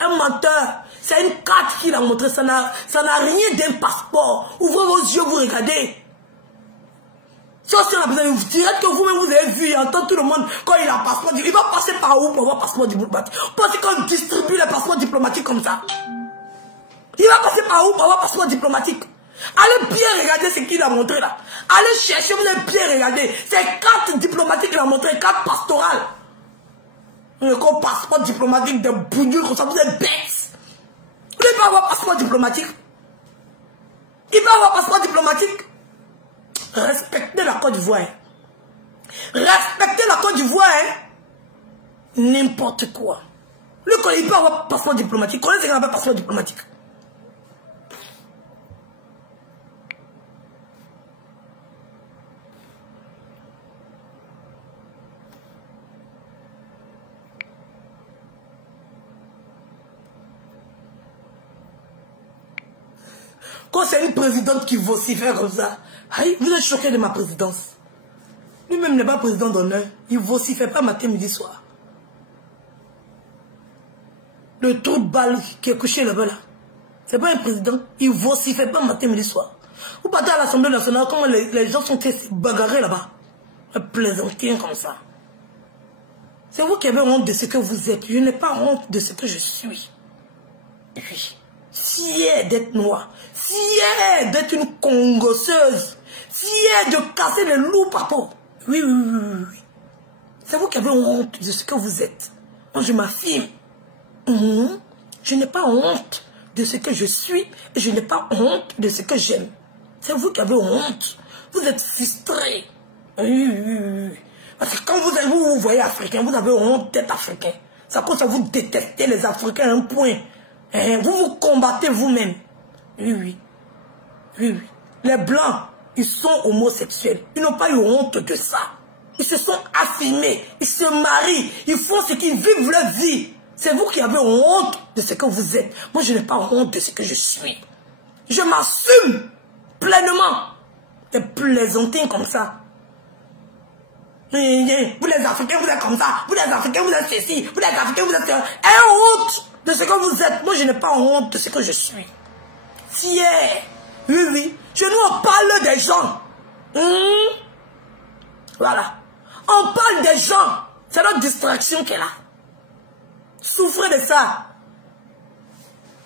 un menteur. C'est une carte qu'il a montré, ça n'a rien d'un passeport. Ouvrez vos yeux, vous regardez. Si on a besoin, vous direz que vous-même vous avez vu, entend tout le monde, quand il a un passeport, il va passer par où pour avoir un passeport diplomatique? Parce qu'on distribue les passeports diplomatiques comme ça. Il va passer par où pour avoir un passeport diplomatique? Allez bien regarder ce qu'il a montré là. Allez chercher, vous allez bien regarder. C'est 4 diplomatiques qu'il a montré, 4 pastorales. Un passeport diplomatique de bougnure comme ça, vous êtes bêtes. Il va avoir un passeport diplomatique. Il va avoir un passeport diplomatique. Respectez la Côte d'Ivoire. Respectez la Côte d'Ivoire. N'importe quoi. Lui, quand il peut avoir passeport diplomatique, connaît ce qu'on appelle passeport diplomatique. Quand c'est une présidente qui vocifère comme ça, aïe, vous êtes choqué de ma présidence. Lui-même n'est pas président d'honneur. Il vocifère pas matin, midi, soir. Le trou de balle qui est couché là-bas, là. C'est pas un président. Il vocifère pas matin, midi, soir. Vous partez à l'Assemblée nationale, comment les gens sont bagarrés là-bas. Plaisantiens comme ça. C'est vous qui avez honte de ce que vous êtes. Je n'ai pas honte de ce que je suis. Et puis, fier d'être noir, fier d'être une congosseuse, fier de casser les loups partout. Oui, oui, oui, oui, oui. C'est vous qui avez honte de ce que vous êtes. Moi, je m'affirme. Je n'ai pas honte de ce que je suis et je n'ai pas honte de ce que j'aime. C'est vous qui avez honte. Vous êtes frustrés. Oui, oui, oui, oui. Parce que quand vous voyez africain, vous avez honte d'être africain. C'est à cause que vous détestez les Africains à un point. Vous vous combattez vous-même. Oui, oui. Oui, oui. Les Blancs, ils sont homosexuels. Ils n'ont pas eu honte de ça. Ils se sont affirmés. Ils se marient. Ils font ce qu'ils vivent leur vie. C'est vous qui avez honte de ce que vous êtes. Moi, je n'ai pas honte de ce que je suis. Je m'assume pleinement. Et plaisantines comme ça. Vous les Africains, vous êtes comme ça. Vous les Africains, vous êtes ceci. Vous les Africains, vous êtes... Ayez honte de ce que vous êtes. Moi, je n'ai pas honte de ce que je suis. Fier. Oui, oui. Chez nous, on parle des gens. Voilà. On parle des gens. C'est notre distraction qui est là. Souffrez de ça.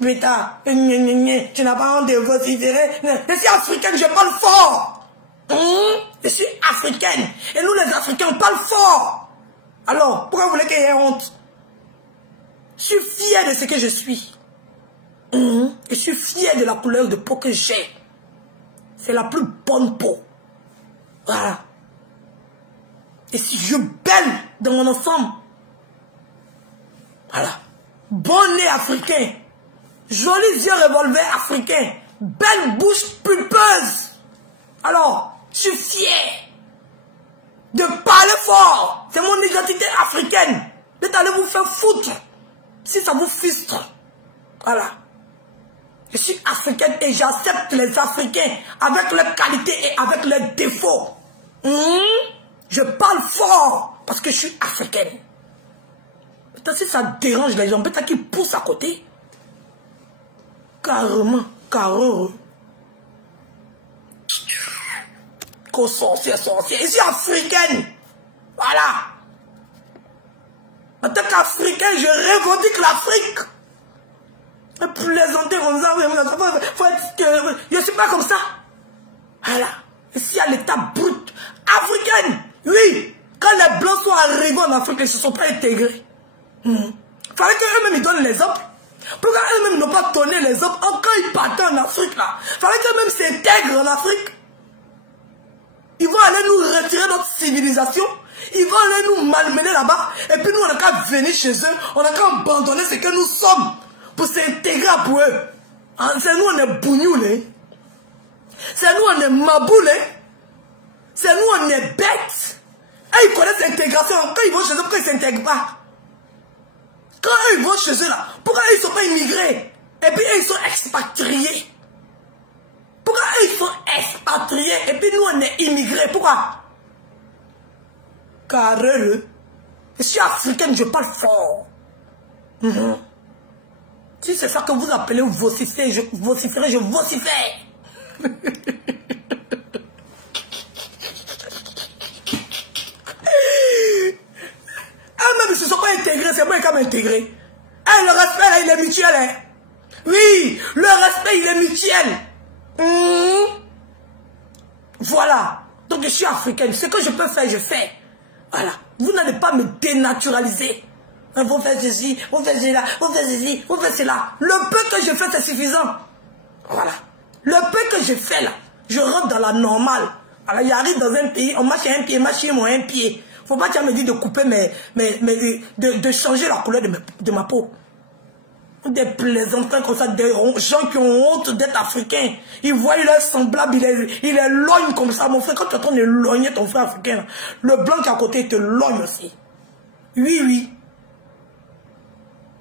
Putain, tu n'as pas honte de vociférer. Je suis africaine, je parle fort. Je suis africaine. Et nous, les Africains, on parle fort. Alors, pourquoi vous voulez qu'il y ait honte? Je suis fier de ce que je suis. Je suis fier de la couleur de peau que j'ai. C'est la plus bonne peau. Voilà. Et si je belle dans mon ensemble. Voilà. Bon nez africain. Jolis yeux revolver africains. Belle bouche pulpeuse. Alors, je suis fier de parler fort. C'est mon identité africaine. D'être allé vous faire foutre. Si ça vous frustre. Voilà. Je suis africaine et j'accepte les Africains avec leurs qualités et avec leurs défauts. Je parle fort parce que je suis africaine. Peut-être si ça dérange les gens, peut-être qu'ils poussent à côté. Carrément, carrément. Sorcière. Je suis africaine. Voilà. En tant qu'Africain, je revendique l'Afrique. Plaisanter comme ça, je ne suis pas comme ça. Voilà. Ici, à l'état brut. Africaine. Oui. Quand les Blancs sont arrivés en Afrique, ils ne se sont pas intégrés. Fallait qu'eux-mêmes ils donnent l'exemple. Pourquoi eux-mêmes n'ont pas donné l'exemple quand ils partaient en Afrique là? Fallait qu'eux-mêmes s'intègrent en Afrique. Ils vont aller nous retirer notre civilisation. Ils vont aller nous malmener là-bas. Et puis nous, on n'a qu'à venir chez eux. On n'a qu'à abandonner ce que nous sommes pour s'intégrer pour eux. C'est nous, on est bougnoulés. C'est nous, on est maboulés. C'est nous, on est bêtes. Et ils connaissent l'intégration. Quand ils vont chez eux, pourquoi ils ne s'intègrent pas? Quand eux, ils vont chez eux là, pourquoi ils ne sont pas immigrés? Et puis eux, ils sont expatriés. Pourquoi eux, ils sont expatriés et puis nous, on est immigrés? Pourquoi? Car je suis africaine, je parle fort. Si c'est ça que vous appelez vociférer, je vocifère. Eux-mêmes, ils ne se sont pas intégrés, c'est moi qui m'ai intégré. Le respect, là, il est mutuel. Hein? Oui, le respect, il est mutuel. Voilà. Donc je suis africaine. Ce que je peux faire, je fais. Voilà. Vous n'allez pas me dénaturaliser. Vous faites ceci, vous faites cela, vous faites ceci, vous faites cela. Le peu que je fais, c'est suffisant. Voilà. Le peu que je fais là, je rentre dans la normale. Alors il arrive dans un pays, on marche un pied, marche un pied. Faut pas que tu me dises de couper de changer la couleur de ma peau. Des plaisantins comme ça, des gens qui ont honte d'être africains. Ils voient, il est semblable, il est logne comme ça. Mon frère, quand tu es en train de logner ton frère africain, le blanc qui est à côté, il te logne aussi. Oui, oui.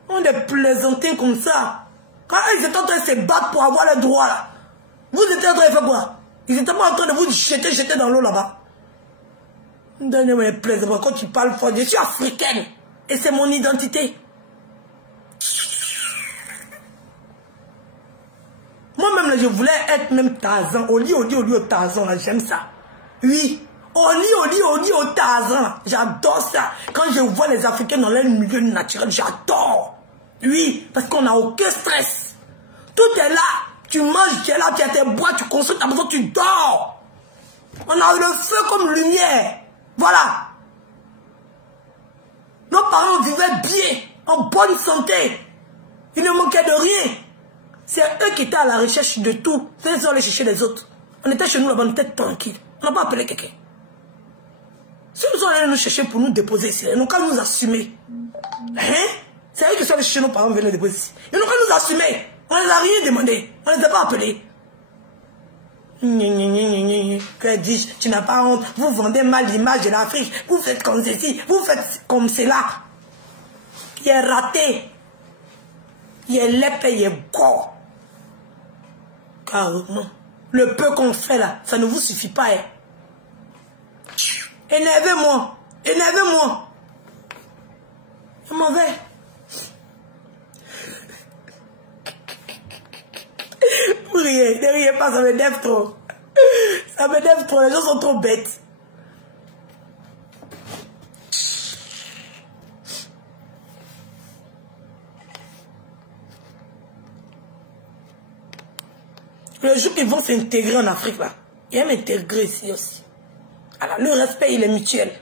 On des plaisantins comme ça. Quand ils étaient en train de se battre pour avoir les droits là, vous étiez en train de faire quoi? Ils étaient pas en train de vous jeter dans l'eau là-bas. Donnez-moi les plaisants. Quand tu parles fort, je suis africaine. Et c'est mon identité. Moi-même, là, je voulais être même Tarzan. Au lit, au Tarzan, là, j'aime ça. Oui. Au lit, au Tarzan. J'adore ça. Quand je vois les Africains dans leur milieu naturel, j'adore. Oui, parce qu'on n'a aucun stress. Tout est là. Tu manges, tu es là, tu as tes bois, tu consommes, tu as besoin, tu dors. On a eu le feu comme lumière. Voilà. Nos parents vivaient bien, en bonne santé. Il ne manquait de rien. C'est eux qui étaient à la recherche de tout. C'est eux qui allaient chercher les autres. On était chez nous là-bas, on était tranquille. On n'a pas appelé quelqu'un. Si nous sommes allés nous chercher pour nous déposer ici, ils n'ont qu'à nous assumer. Hein? C'est eux qui sont allés chercher nos parents, venir nous déposer ici. Ils n'ont qu'à nous assumer. On ne les a rien demandé. On ne les a pas appelés. Que dis-je? Tu n'as pas honte. Vous vendez mal l'image de l'Afrique. Vous faites comme ceci. Vous faites comme cela. Il est raté. Il est l'épée, il est gore. Carrément. Le peu qu'on fait là, ça ne vous suffit pas. Hein. Énervez-moi. Énervez-moi. Je m'en vais. Vous riez, ne riez pas, ça m'énerve trop. Ça m'énerve trop, les gens sont trop bêtes. Le jour qu'ils vont s'intégrer en Afrique, là, ils aiment intégrer ici aussi. Alors, le respect, il est mutuel.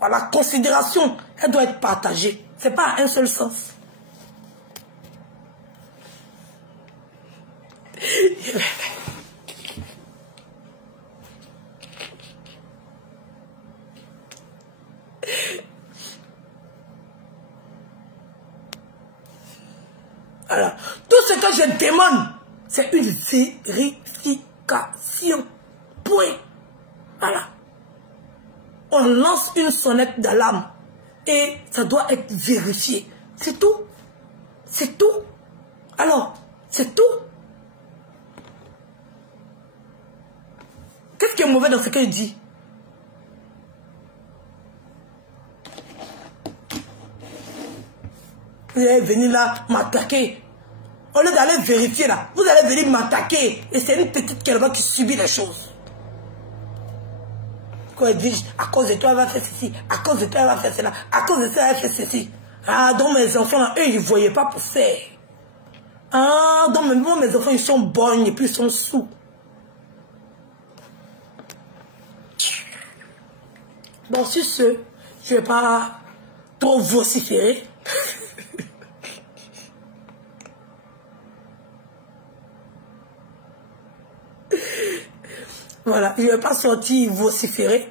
Alors, la considération, elle doit être partagée. Ce n'est pas un seul sens. Alors, tout ce que je demande, c'est une vérification. Point. Voilà. On lance une sonnette d'alarme et ça doit être vérifié. C'est tout. C'est tout. Alors, c'est tout. Qu'est-ce qui est mauvais dans ce que je dis? Vous allez venir là m'attaquer. Au lieu d'aller vérifier là, vous allez venir m'attaquer. Et c'est une petite quelqu'un qui subit les choses. Quand elle dit, à cause de toi, elle va faire ceci. À cause de toi, elle va faire cela. À cause de toi, elle va faire ceci. Ah, donc mes enfants là, eux, ils ne voyaient pas pour faire. Ah, donc mes enfants, ils sont bons et puis ils sont sous. Bon, sur ce, je ne vais pas trop vociférer. Voilà, il ne va pas sortir vociférer.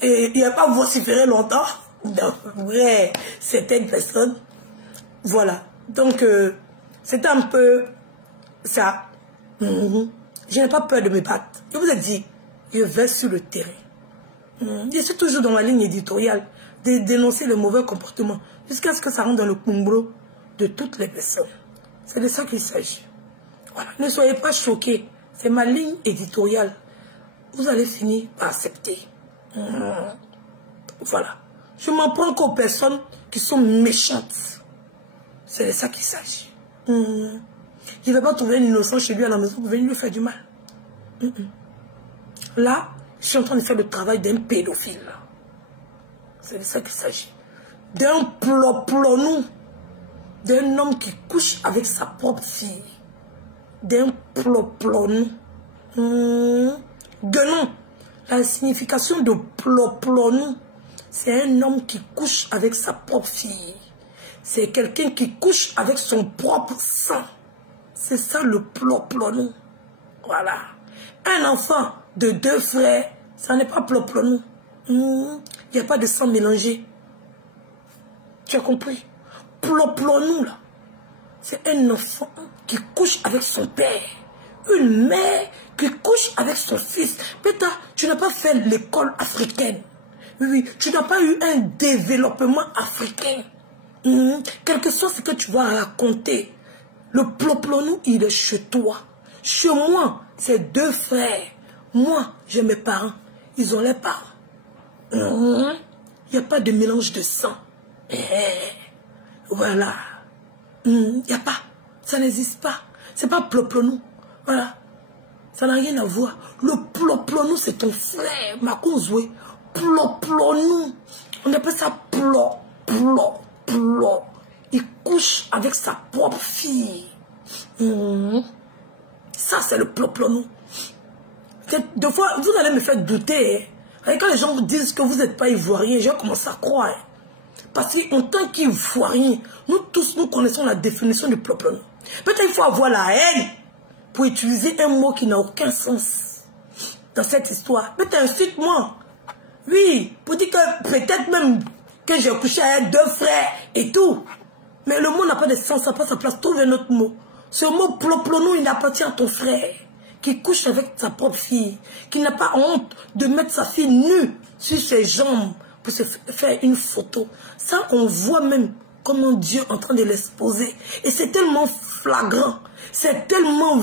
Et il ne va pas vociférer longtemps. Dans vrai, certaines personnes. Voilà. Donc, c'est un peu ça. Je n'ai pas peur de me battre. Je vous ai dit, je vais sur le terrain. Je suis toujours dans ma ligne éditoriale de dénoncer le mauvais comportement jusqu'à ce que ça rentre dans le kumbro de toutes les personnes. C'est de ça qu'il s'agit. Voilà. Ne soyez pas choqués. C'est ma ligne éditoriale. Vous allez finir par accepter. Voilà. Je m'en prends qu'aux personnes qui sont méchantes. C'est de ça qu'il s'agit. Je ne vais pas trouver un innocent chez lui à la maison pour venir lui faire du mal. Là, je suis en train de faire le travail d'un pédophile. C'est de ça qu'il s'agit. D'un ploplonou. D'un homme qui couche avec sa propre fille. D'un ploplonou. Guenon. La signification de ploplonou, c'est un homme qui couche avec sa propre fille. C'est quelqu'un qui couche avec son propre sang. C'est ça le ploplonou. Voilà. Un enfant de 2 frères, ça n'est pas ploplonou. Il n'y a pas de sang mélangé. Tu as compris? Plop-plop-nous là. C'est un enfant qui couche avec son père. Une mère qui couche avec son fils. Péta, tu n'as pas fait l'école africaine. Oui, tu n'as pas eu un développement africain. Quel que soit ce que tu vas raconter, le plop-plop-nous, il est chez toi. Chez moi, c'est 2 frères. Moi, j'ai mes parents. Ils ont les parents. Il n'y a pas de mélange de sang. Voilà. Il n'y a pas. Ça n'existe pas. C'est pas plop-plop-nous. Voilà. Ça n'a rien à voir. Le plop-plop-nous, c'est ton frère. Makouzoué. Plop-plop-nous. On appelle ça plop-plop-plop. Il couche avec sa propre fille. Ça, c'est le plop-plop-nous. Des fois, vous allez me faire douter. Et quand les gens vous disent que vous n'êtes pas ivoirien, je commence à croire. Parce qu'en tant qu'Ivoirien, nous tous, nous connaissons la définition du plop-plop. Peut-être qu'il faut avoir la haine pour utiliser un mot qui n'a aucun sens dans cette histoire. Peut-être insulte-moi. Oui, pour dire que peut-être même que j'ai couché avec 2 frères et tout. Mais le mot n'a pas de sens, ça n'a pas sa place. Trouve un autre mot. Ce mot plop-plop, il appartient à ton frère qui couche avec sa propre fille, qui n'a pas honte de mettre sa fille nue sur ses jambes pour se faire une photo. Ça, on voit même comment Dieu est en train de l'exposer. Et c'est tellement flagrant, c'est tellement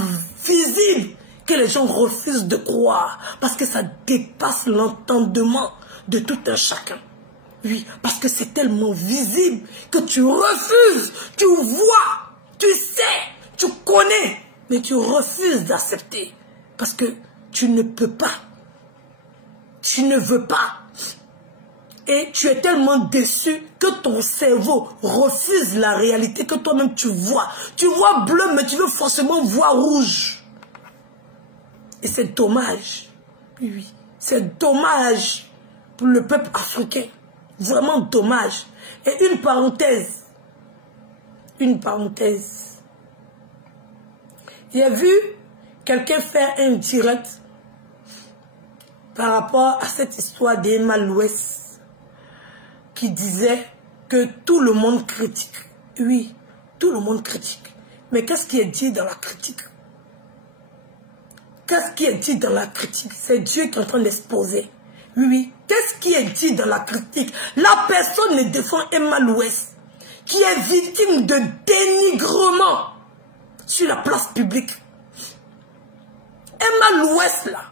visible que les gens refusent de croire. Parce que ça dépasse l'entendement de tout un chacun. Oui, parce que c'est tellement visible que tu refuses, tu vois, tu sais, tu connais, mais tu refuses d'accepter. Parce que tu ne peux pas. Tu ne veux pas. Et tu es tellement déçu que ton cerveau refuse la réalité que toi-même tu vois. Tu vois bleu, mais tu veux forcément voir rouge. Et c'est dommage. Oui, c'est dommage pour le peuple africain. Vraiment dommage. Et une parenthèse. Une parenthèse. J'ai vu quelqu'un faire un direct par rapport à cette histoire d'Emma Louès qui disait que tout le monde critique. Oui, tout le monde critique. Mais qu'est-ce qui est dit dans la critique? Qu'est-ce qui est dit dans la critique? C'est Dieu qui est en train d'exposer. Oui, oui. Qu'est-ce qui est dit dans la critique? La personne ne défend Emma Louès, qui est victime de dénigrement sur la place publique. Emma Louès, là,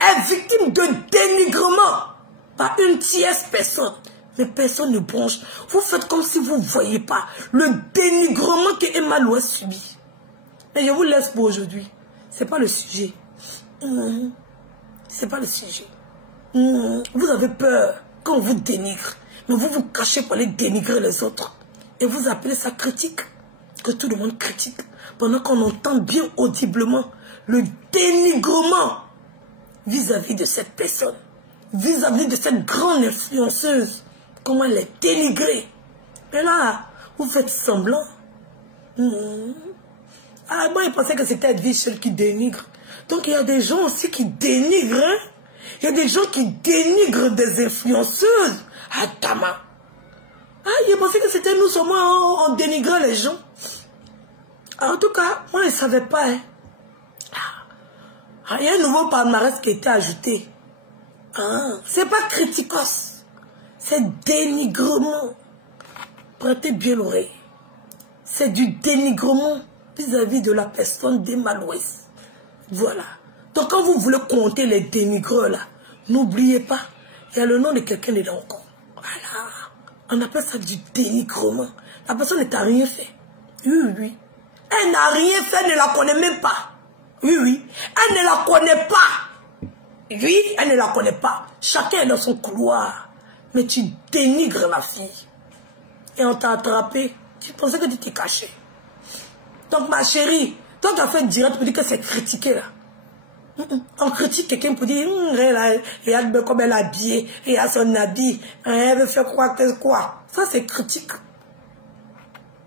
est victime de dénigrement par une tierce personne. Mais personne ne bronche. Vous faites comme si vous ne voyez pas le dénigrement que Emma Louès subit. Mais je vous laisse pour aujourd'hui. Ce n'est pas le sujet. C'est pas le sujet. Vous avez peur quand on vous dénigre. Mais vous vous cachez pour aller dénigrer les autres. Et vous appelez ça critique. Que tout le monde critique. Pendant qu'on entend bien audiblement le dénigrement vis-à-vis de cette personne. Vis-à-vis de cette grande influenceuse. Comment elle est dénigrée. Et là, vous faites semblant. Ah, moi, je pensais que c'était Edwige seule qui dénigre. Donc, il y a des gens aussi qui dénigrent. Hein? Il y a des gens qui dénigrent des influenceuses. Ah, Tama. Ah, je pensais que c'était nous seulement, on dénigrait les gens. Ah, en tout cas, moi, je ne savais pas. Hein? Ah, il y a un nouveau palmarès qui a été ajouté. Ah, c'est pas criticos. C'est dénigrement. Prêtez bien l'oreille. C'est du dénigrement vis-à-vis de la personne d'Emma Louès. Voilà. Donc quand vous voulez compter les dénigreurs là, n'oubliez pas, il y a le nom de quelqu'un dedans encore. Voilà. On appelle ça du dénigrement. La personne ne t'a rien fait. Oui, oui. Elle n'a rien fait, elle ne la connaît même pas. Oui, oui. Elle ne la connaît pas. Oui, elle ne la connaît pas. Chacun est dans son couloir. Mais tu dénigres la fille. Et on t'a attrapé. Tu pensais que tu t'es caché. Donc ma chérie, toi tu as fait direct pour dire que c'est critiqué là. On critique quelqu'un pour dire, regarde comme elle est habillée, regarde son habit, elle veut faire quoi. Ça c'est critique.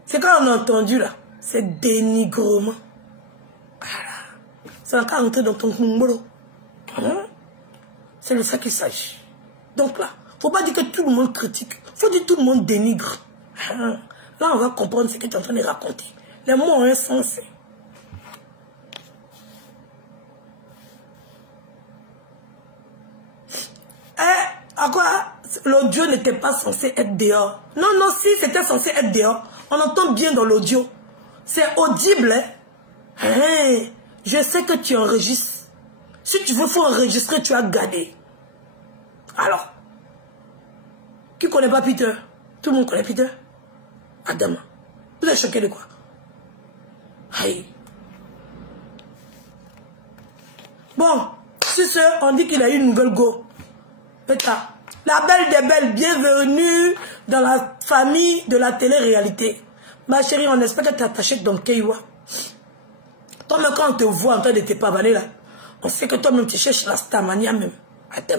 C'est quand on a entendu là, c'est dénigrement. Voilà. C'est encore entré dans ton numéro. C'est de ça qu'il s'agit. Donc là, Faut pas dire que tout le monde critique. Faut dire que tout le monde dénigre. Là, on va comprendre ce que tu es en train de raconter. Les mots ont un sens. À quoi l'audio n'était pas censé être dehors? Non, non, si c'était censé être dehors, on entend bien dans l'audio. C'est audible. Hein? Je sais que tu enregistres. Si tu veux, faut enregistrer, tu as gardé. Alors, qui connaît pas Peter? Tout le monde connaît Peter? Adam. Vous êtes choqué de quoi? Aïe. Bon, si on dit qu'il a eu une nouvelle go. La belle des belles, bienvenue dans la famille de la télé-réalité. Ma chérie, on espère que tu es attachée dans Keiwa. Toi-même, quand on te voit en train de te pavaner là, on sait que toi-même tu cherches la Starmania même. Attends.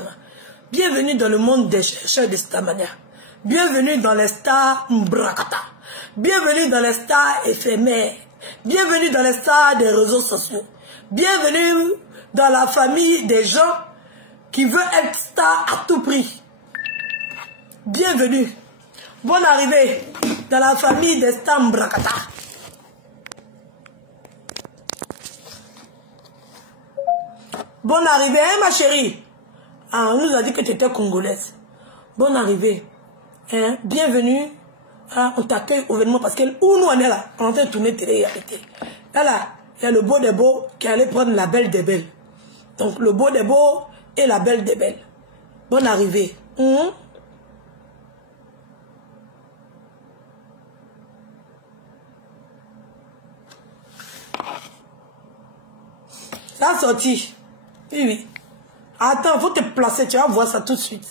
Bienvenue dans le monde des chercheurs de Starmania. Bienvenue dans les stars Mbrakata. Bienvenue dans les stars éphémères. Bienvenue dans les stars des réseaux sociaux. Bienvenue dans la famille des gens qui veulent être stars à tout prix. Bienvenue. Bonne arrivée dans la famille des stars Mbrakata. Bonne arrivée, hein, ma chérie. Ah, on nous a dit que tu étais congolaise. Bonne arrivée. Hein? Bienvenue. Ah, on t'accueille au événement parce que où nous on est là, on est en train de tourner télé-réalité. Là, il y a le beau des beaux qui allait prendre la belle des belles. Donc le beau des beaux et la belle des belles. Bonne arrivée. Ça a sorti. Oui, oui. Attends, il faut te placer, tu vas voir ça tout de suite.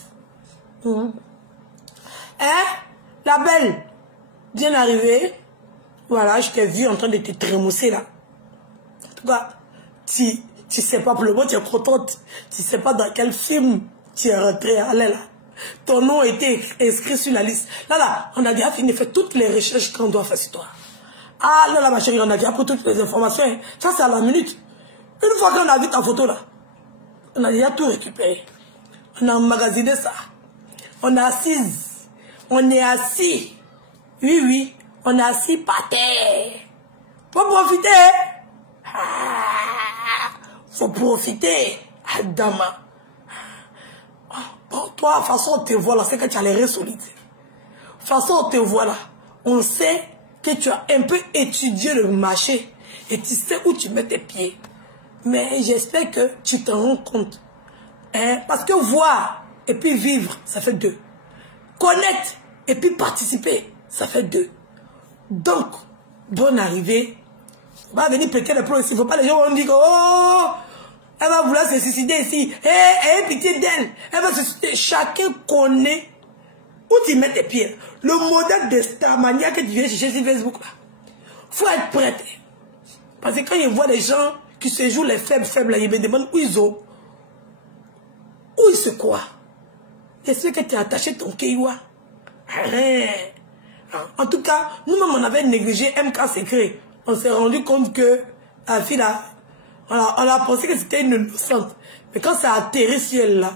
Hein? La belle, bien arrivée. Voilà, je t'ai vu en train de te trémousser là. En tout cas, tu sais pas pour le moment, tu es contente. Tu sais pas dans quel film tu es rentré. Allez là. Ton nom a été inscrit sur la liste. Là, on a déjà fini de faire toutes les recherches qu'on doit faire sur toi. Ah, là, ma chérie, on a déjà pris toutes les informations. Hein. Ça, c'est à la minute. Une fois qu'on a vu ta photo là, on a déjà tout récupéré. On a emmagasiné ça. On est assise. On est assis. Oui, oui. On est assis par terre. Faut profiter. Faut profiter. Adama. Bon, toi, de toute façon, on te voit là, c'est que tu as les reins solides. De toute façon, on te voit là. On sait que tu as un peu étudié le marché. Et tu sais où tu mets tes pieds. Mais j'espère que tu t'en rends compte. Hein? Parce que voir et puis vivre, ça fait deux. Connaître et puis participer, ça fait deux. Donc, bonne arrivée. On va venir péter les plombs ici. Il ne faut pas les gens vont dire que, oh, elle va vouloir se suicider ici. Elle pitié d'elle. Elle va se suicider. Chacun connaît où tu mets tes pieds. Le modèle de Starmania que tu viens chercher sur Facebook, il faut être prête. Parce que quand je vois les gens qui se jouent les faibles, là, ils me demandent où ils se croient. J'espère que tu as attaché ton Keiwa. En tout cas, nous-mêmes, on avait négligé MK Secret. On s'est rendu compte que la fille là, on a pensé que c'était une innocente. Mais quand ça a atterri sur elle là,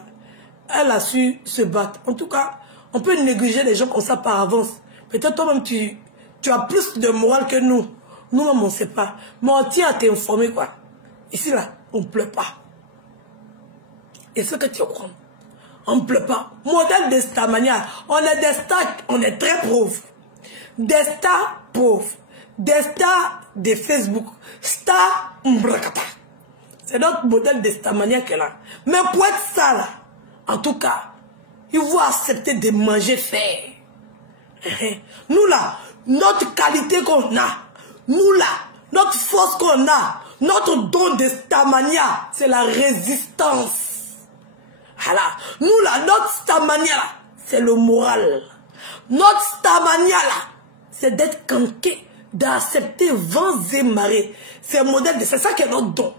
elle a su se battre. En tout cas, on peut négliger les gens comme ça par avance. Peut-être toi-même, tu as plus de morale que nous. Nous-mêmes, on ne sait pas. Mais on tient à t'informer, quoi. Ici, là, on ne pleut pas. Et ce que tu crois, on ne pleut pas. Modèle de Starmania. On est des stars, on est très pauvres. Des stars pauvres. Des stars de Facebook. Stars Mbrakata. C'est notre modèle de Starmania qu'elle a. Mais pour être ça, là, en tout cas, il faut accepter de manger fer. Nous, là, notre qualité qu'on a, nous, là, notre force qu'on a, notre don de Starmania, c'est la résistance. Voilà. Nous, là, notre Starmania, là, c'est le moral. Notre Starmania, là, c'est d'être canqué, d'accepter vents et marées. C'est un modèle de... C'est ça qui est notre don.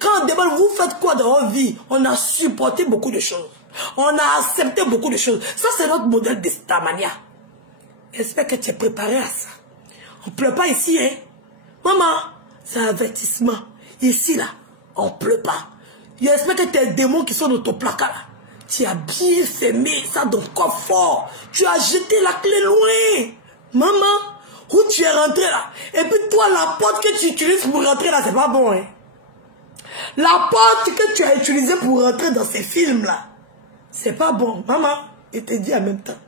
Quand on demande, vous faites quoi dans votre vie? On a supporté beaucoup de choses. On a accepté beaucoup de choses. Ça, c'est notre modèle de Starmania. J'espère que tu es préparé à ça. On ne pleut pas ici, hein? Maman, c'est un avertissement. Ici, là, on ne pleut pas. J'espère que tes démons qui sont dans ton placard, là, Tu as bien fermé ça dans le coffre. Tu as jeté la clé loin. Maman, où tu es rentré là? Et puis toi, la porte que tu utilises pour rentrer là, c'est pas bon. Hein? La porte que tu as utilisée pour rentrer dans ces films là, c'est pas bon. Maman, je te dis en même temps.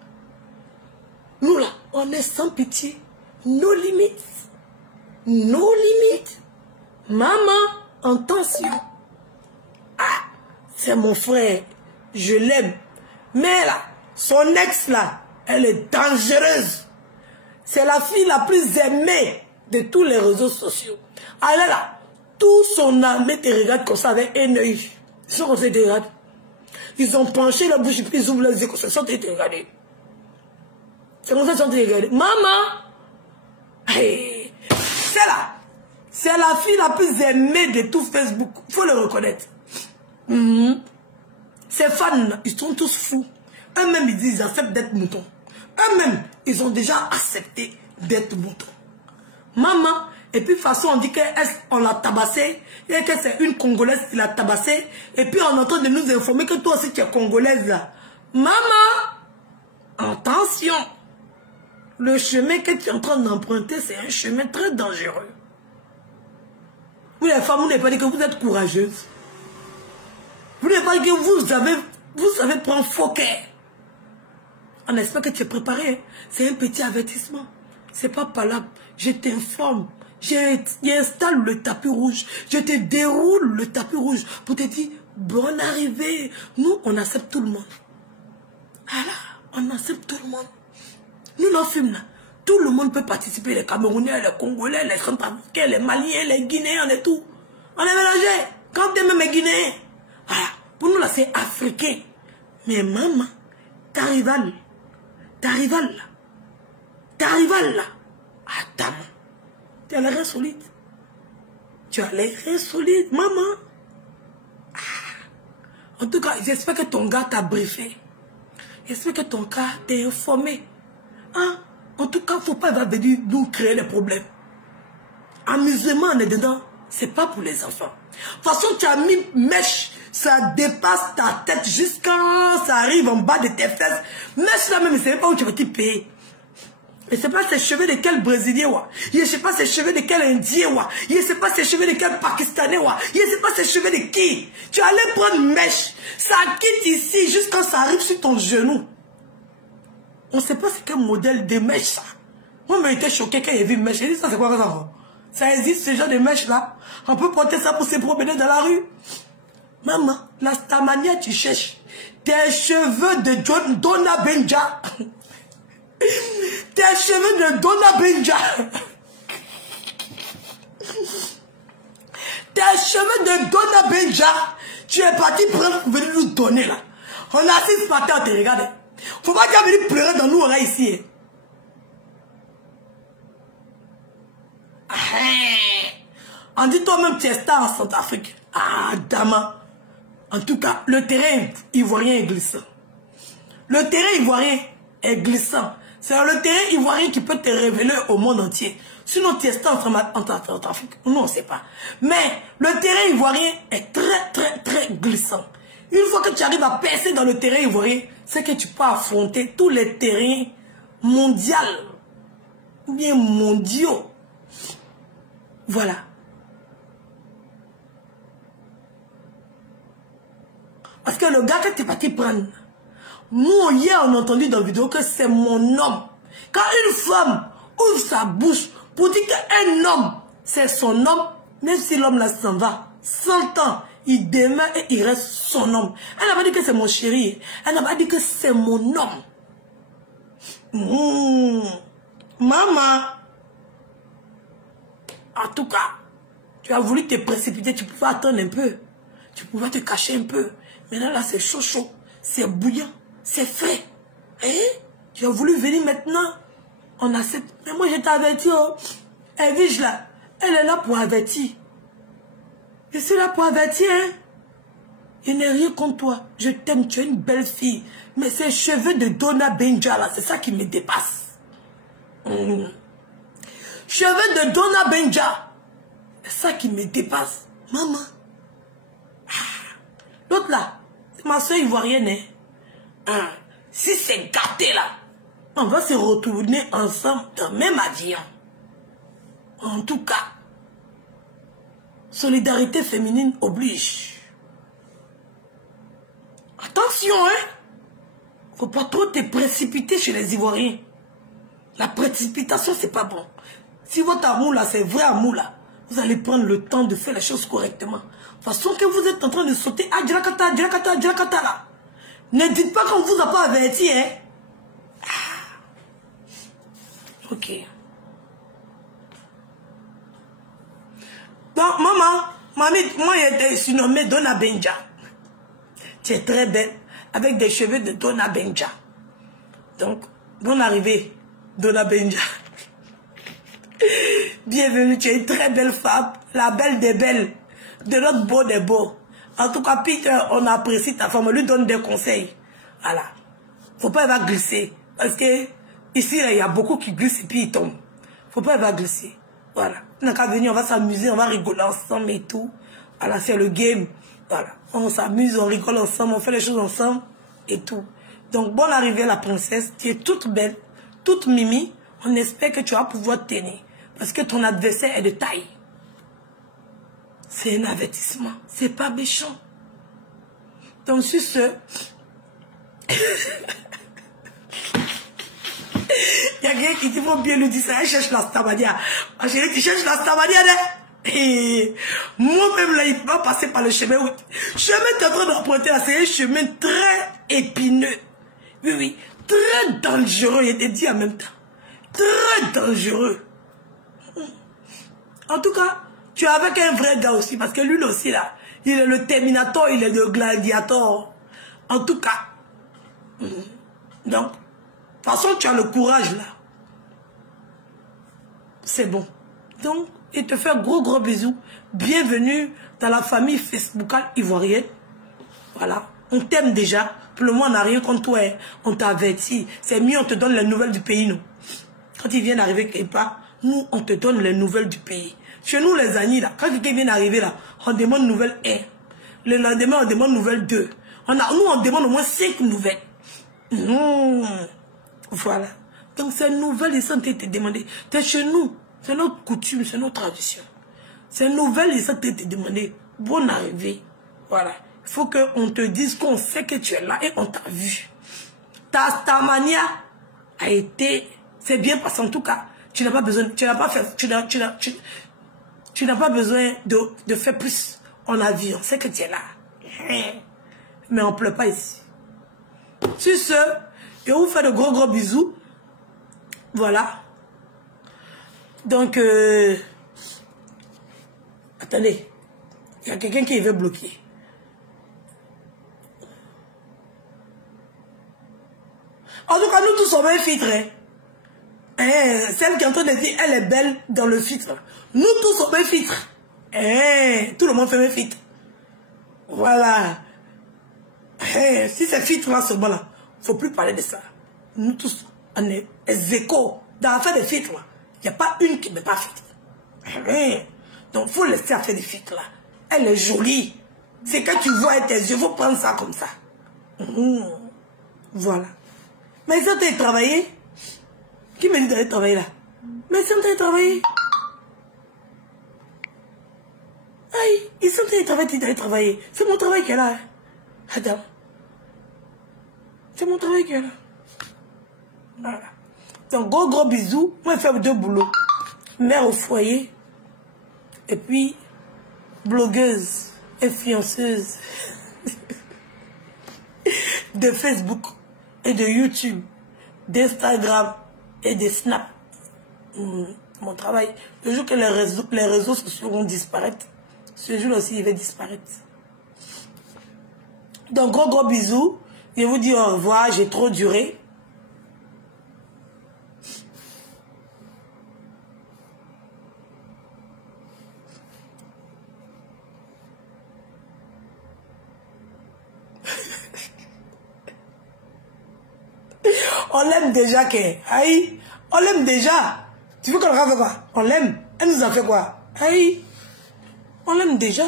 Nous là, on est sans pitié. Nos limites. Nos limites. Maman, en tension. Ah, c'est mon frère. Je l'aime. Mais là, son ex là, elle est dangereuse. C'est la fille la plus aimée de tous les réseaux sociaux. Elle est là. Tout son armée te regarde comme ça avec un œil. Ils sont comme ça, ils te regardent. Ils ont penché la bouche et puis ils ouvrent les yeux comme ça. Ils sont te regarder. C'est comme ça qu'ils sont te regarder. Maman! Hey, c'est là. C'est la fille la plus aimée de tout Facebook. Il faut le reconnaître. Ces fans, ils sont tous fous. Eux-mêmes, ils disent, ils acceptent d'être moutons. Eux-mêmes, ils ont déjà accepté d'être moutons. Maman, et puis de toute façon, on dit qu'on l'a tabassée, et que c'est une Congolaise qui l'a tabassée, et puis on est en train de nous informer que toi aussi tu es Congolaise là. Maman, attention, le chemin que tu es en train d'emprunter, c'est un chemin très dangereux. Vous les femmes, vous n'avez pas dit que vous êtes courageuse. Vous n'avez pas dit que vous savez prendre faux cœur. On espère que tu es préparé. C'est un petit avertissement. C'est pas palable. Je t'informe. J'installe le tapis rouge. Je te déroule le tapis rouge pour te dire bonne arrivée. Nous, on accepte tout le monde. Voilà, on accepte tout le monde. Nous, nos films là, tout le monde peut participer. Les Camerounais, les Congolais, les Centrafricains, les Maliens, les Guinéens, on est tout. On est mélangés. Quand t'es même Guinéen. Voilà. Pour nous là, c'est africain. Mais maman, t'arrives là. T'arrives là. Attends. Tu as l'air solide. Tu as l'air solide, maman. Ah. En tout cas, j'espère que ton gars t'a briefé. J'espère que ton gars t'a informé. Hein? En tout cas, il ne faut pas venir nous créer des problèmes. Amusement, on est dedans. Ce n'est pas pour les enfants. De toute façon, tu as mis mèche. Ça dépasse ta tête jusqu'à ça arrive en bas de tes fesses. Mèche là même, je ne sais pas où tu vas t'y payer. Je ne sais pas ces cheveux de quel Brésilien. Je ne sais pas ces cheveux de quel Indien. Je ne sais pas ces cheveux de quel Pakistanais. Je ne sais pas ces cheveux de qui. Tu allais prendre mèche. Ça quitte ici jusqu'à ça arrive sur ton genou. On ne sait pas c'est quel modèle de mèche ça. Moi, j'ai été choqué quand j'ai vu mèche. J'ai dit ça, c'est quoi ça? Ça existe ce genre de mèche là. On peut porter ça pour se promener dans la rue. Maman, ta manière tu cherches. Tes cheveux de Donna Benja. Tes cheveux de Donna Benja. Tes cheveux de Donna Benja. Tu es parti prendre pour venir nous donner là. On a assis ce matin, on te regarde. Faut pas qu'elle vienne pleurer dans nous là ici. On dit toi-même tu es star en Centrafrique. Ah, dama. En tout cas, le terrain ivoirien est glissant. Le terrain ivoirien est glissant. C'est le terrain ivoirien qui peut te révéler au monde entier. Sinon, tu es star en Centrafrique. Nous, on ne sait pas. Mais le terrain ivoirien est très glissant. Une fois que tu arrives à percer dans le terrain ivoirien, c'est que tu peux affronter tous les terrains mondiaux. Ou bien mondiaux. Voilà. Parce que le gars que tu es parti prendre, nous, hier, on a entendu dans la vidéo que c'est mon homme. Quand une femme ouvre sa bouche pour dire qu'un homme, c'est son homme, même si l'homme là s'en va, 100 ans, il demeure et il reste son homme. Elle n'a pas dit que c'est mon chéri. Elle n'a pas dit que c'est mon homme. Maman. En tout cas, tu as voulu te précipiter, tu pouvais attendre un peu. Tu pouvais te cacher un peu. Maintenant là, c'est chaud. C'est bouillant. C'est frais. Hein? Tu as voulu venir maintenant. On a cette... Mais moi, je t'ai averti. Oh. Evige là, elle est là pour avertir. Je suis là pour avertir. Hein? Je n'ai rien contre toi. Je t'aime, tu es une belle fille. Mais ces cheveux de Donna Benja là, c'est ça qui me dépasse. Cheveux de Donna Benja. C'est ça qui me dépasse. Maman. L'autre là, c'est ma soeur ivoirienne. Hein? Hein? Si c'est gâté là, on va se retourner ensemble dans le même avion. En tout cas, solidarité féminine oblige. Attention, hein? Faut pas trop te précipiter chez les Ivoiriens. La précipitation, c'est pas bon. Si votre amour là, c'est vrai amour là, vous allez prendre le temps de faire les choses correctement. De toute façon que vous êtes en train de sauter à Djakata, Djakata, Djakata là. Ne dites pas qu'on vous a pas averti, hein. Ah. Ok. Donc, maman, moi, j'étais surnommée Donna Benja. Tu es très belle, avec des cheveux de Donna Benja. Donc, bonne arrivée, Donna Benja. Bienvenue, tu es une très belle femme, la belle des belles, de notre beau des beaux. En tout cas, Peter, on apprécie ta femme, on lui donne des conseils. Voilà. Faut pas, elle va glisser. Parce que, ici, il y a beaucoup qui glissent et puis ils tombent. Faut pas, elle va glisser. Voilà. On n'a qu'à venir, on va s'amuser, on va rigoler ensemble et tout. Voilà, c'est le game. Voilà. On s'amuse, on rigole ensemble, on fait les choses ensemble et tout. Donc, bonne arrivée, la princesse. Tu es toute belle, toute mimi. On espère que tu vas pouvoir tenir. Parce que ton adversaire est de taille. C'est un avertissement. C'est pas méchant. Donc, sur ce... Il y a quelqu'un qui dit, faut bien lui dire ça, elle cherche la stamania. Ma chérie, tu cherches la stamania, et moi-même, là, il va passer par le chemin. Le chemin que tu es en train d'emprunter, c'est un chemin très épineux. Oui, oui, très dangereux, il était dit en même temps. Très dangereux. En tout cas, tu es avec un vrai gars aussi, parce que lui aussi, là, il est le Terminator, il est le Gladiator. En tout cas. Donc, de toute façon, tu as le courage, là. C'est bon. Donc, il te fait gros bisous. Bienvenue dans la famille Facebookale ivoirienne. Voilà. On t'aime déjà. Pour le moment, on n'a rien contre toi. On t'a averti. C'est mieux, on te donne les nouvelles du pays, nous. Quand ils viennent arriver quelque part, nous, on te donne les nouvelles du pays. Chez nous, les amis, là, quand quelqu'un vient d'arriver, là, on demande nouvelle 1. Le lendemain, on demande nouvelle 2. Nous, on demande au moins 5 nouvelles. Voilà. Donc, ces nouvelles, ils sont te demander. C'est chez nous. C'est notre coutume, c'est notre tradition. Ces nouvelles, ils sont te demander. Bonne arrivée. Voilà. Il faut qu'on te dise qu'on sait que tu es là et on t'a vu. Ta mania a été... C'est bien passé en tout cas. Tu n'as pas besoin... Tu n'as pas fait... Tu n'as pas besoin de faire plus. On a vu. On sait que tu es là. Mais on ne pleure pas ici. Sur ce, je vous fais de gros bisous. Voilà. Donc, attendez. Il y a quelqu'un qui veut bloquer. En tout cas, nous tous sommes un filtre. Celle qui est en train de dire, elle est belle dans le filtre. Nous tous sommes un filtre. Tout le monde fait un filtre. Voilà. Si c'est filtre-là, ce bon-là, il ne faut plus parler de ça. Nous tous, on est échos. Dans l'affaire des filtres, il n'y a pas une qui ne met pas filtre. Donc, il faut laisser faire des filtres là. Elle est jolie. C'est quand tu vois avec tes yeux, il faut prendre ça comme ça. Voilà. Mais ils sont en train de travailler. Qui me dit d'aller travailler là? Mais ils sont en train de travailler. Aïe, ils sont en train de travailler, d'aller travailler. C'est mon travail qui est là. Attends. C'est mon travail qui est là. Voilà. Donc, gros bisous. Moi, je fais 2 boulots. Mère au foyer. Et puis, blogueuse, influenceuse de Facebook et de YouTube, d'Instagram et de Snap. Mon travail, le jour que les réseaux sociaux vont disparaître, ce jour aussi, il va disparaître. Donc, gros bisous. Je vous dis au revoir, j'ai trop duré. On l'aime déjà, aïe, on l'aime déjà. Tu veux qu'on fasse quoi? On l'aime. Elle nous a fait quoi? Aïe, on l'aime déjà.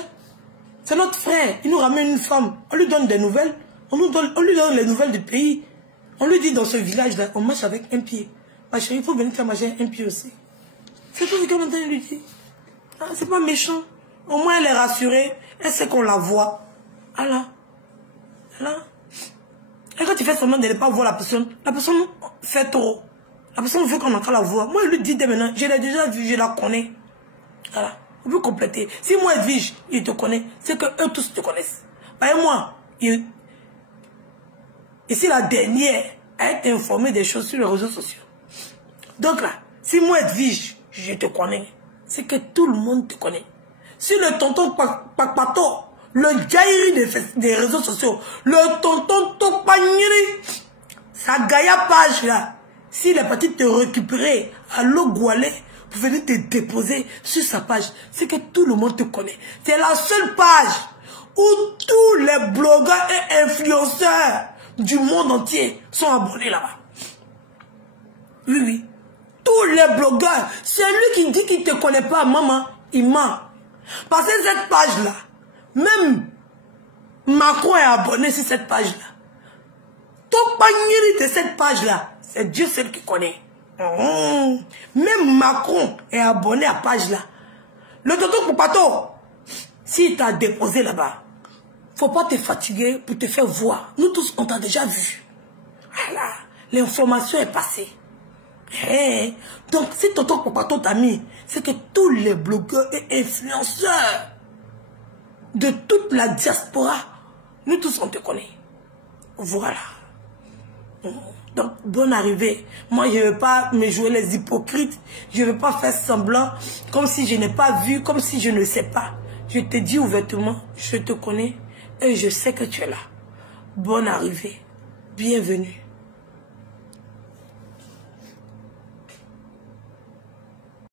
C'est notre frère. Il nous ramène une femme. On lui donne des nouvelles. On lui donne les nouvelles du pays. On lui dit dans ce village-là, on marche avec un pied. Ma chérie, il faut venir faire marcher un pied aussi. C'est tout ce qu'on entend lui dire. Ah, c'est pas méchant. Au moins, elle est rassurée. Elle sait qu'on la voit. Allah. Allah. Et quand tu fais semblant de ne pas voir la personne fait trop. La personne veut qu'on entende la voix. Moi, je lui dis dès maintenant, je l'ai déjà vue, je la connais. Voilà. On peut compléter. Si moi, Edwige, il te connaît, c'est que eux tous te connaissent. Par moi, et c'est la dernière à être informée des choses sur les réseaux sociaux. Donc là, si moi, Edwige, je te connais, c'est que tout le monde te connaît. Si le tonton Pakpato, le jairi des réseaux sociaux, le tonton Topanyiri, sa Gaïa page là, s'il est parti te récupérer à l'Ogoualé pour venir te déposer sur sa page, c'est que tout le monde te connaît. C'est la seule page où tous les blogueurs et influenceurs du monde entier sont abonnés là-bas. Oui, oui. Tous les blogueurs, c'est lui qui dit qu'il ne te connaît pas, maman, il ment. Parce que cette page-là, même Macron est abonné sur cette page-là. Tout panier de cette page-là, c'est Dieu seul qui connaît. Même Macron est abonné à la page-là. Le tonton Poupato, s'il t'a déposé là-bas, faut pas te fatiguer pour te faire voir. Nous tous, on t'a déjà vu. Voilà, l'information est passée. Hey. Donc, si tonton Poupato t'a mis, c'est que tous les blogueurs et influenceurs de toute la diaspora, nous tous, on te connaît. Voilà. Donc, bonne arrivée. Moi, je ne veux pas me jouer les hypocrites. Je ne veux pas faire semblant comme si je n'ai pas vu, comme si je ne sais pas. Je te dis ouvertement, je te connais et je sais que tu es là. Bonne arrivée. Bienvenue.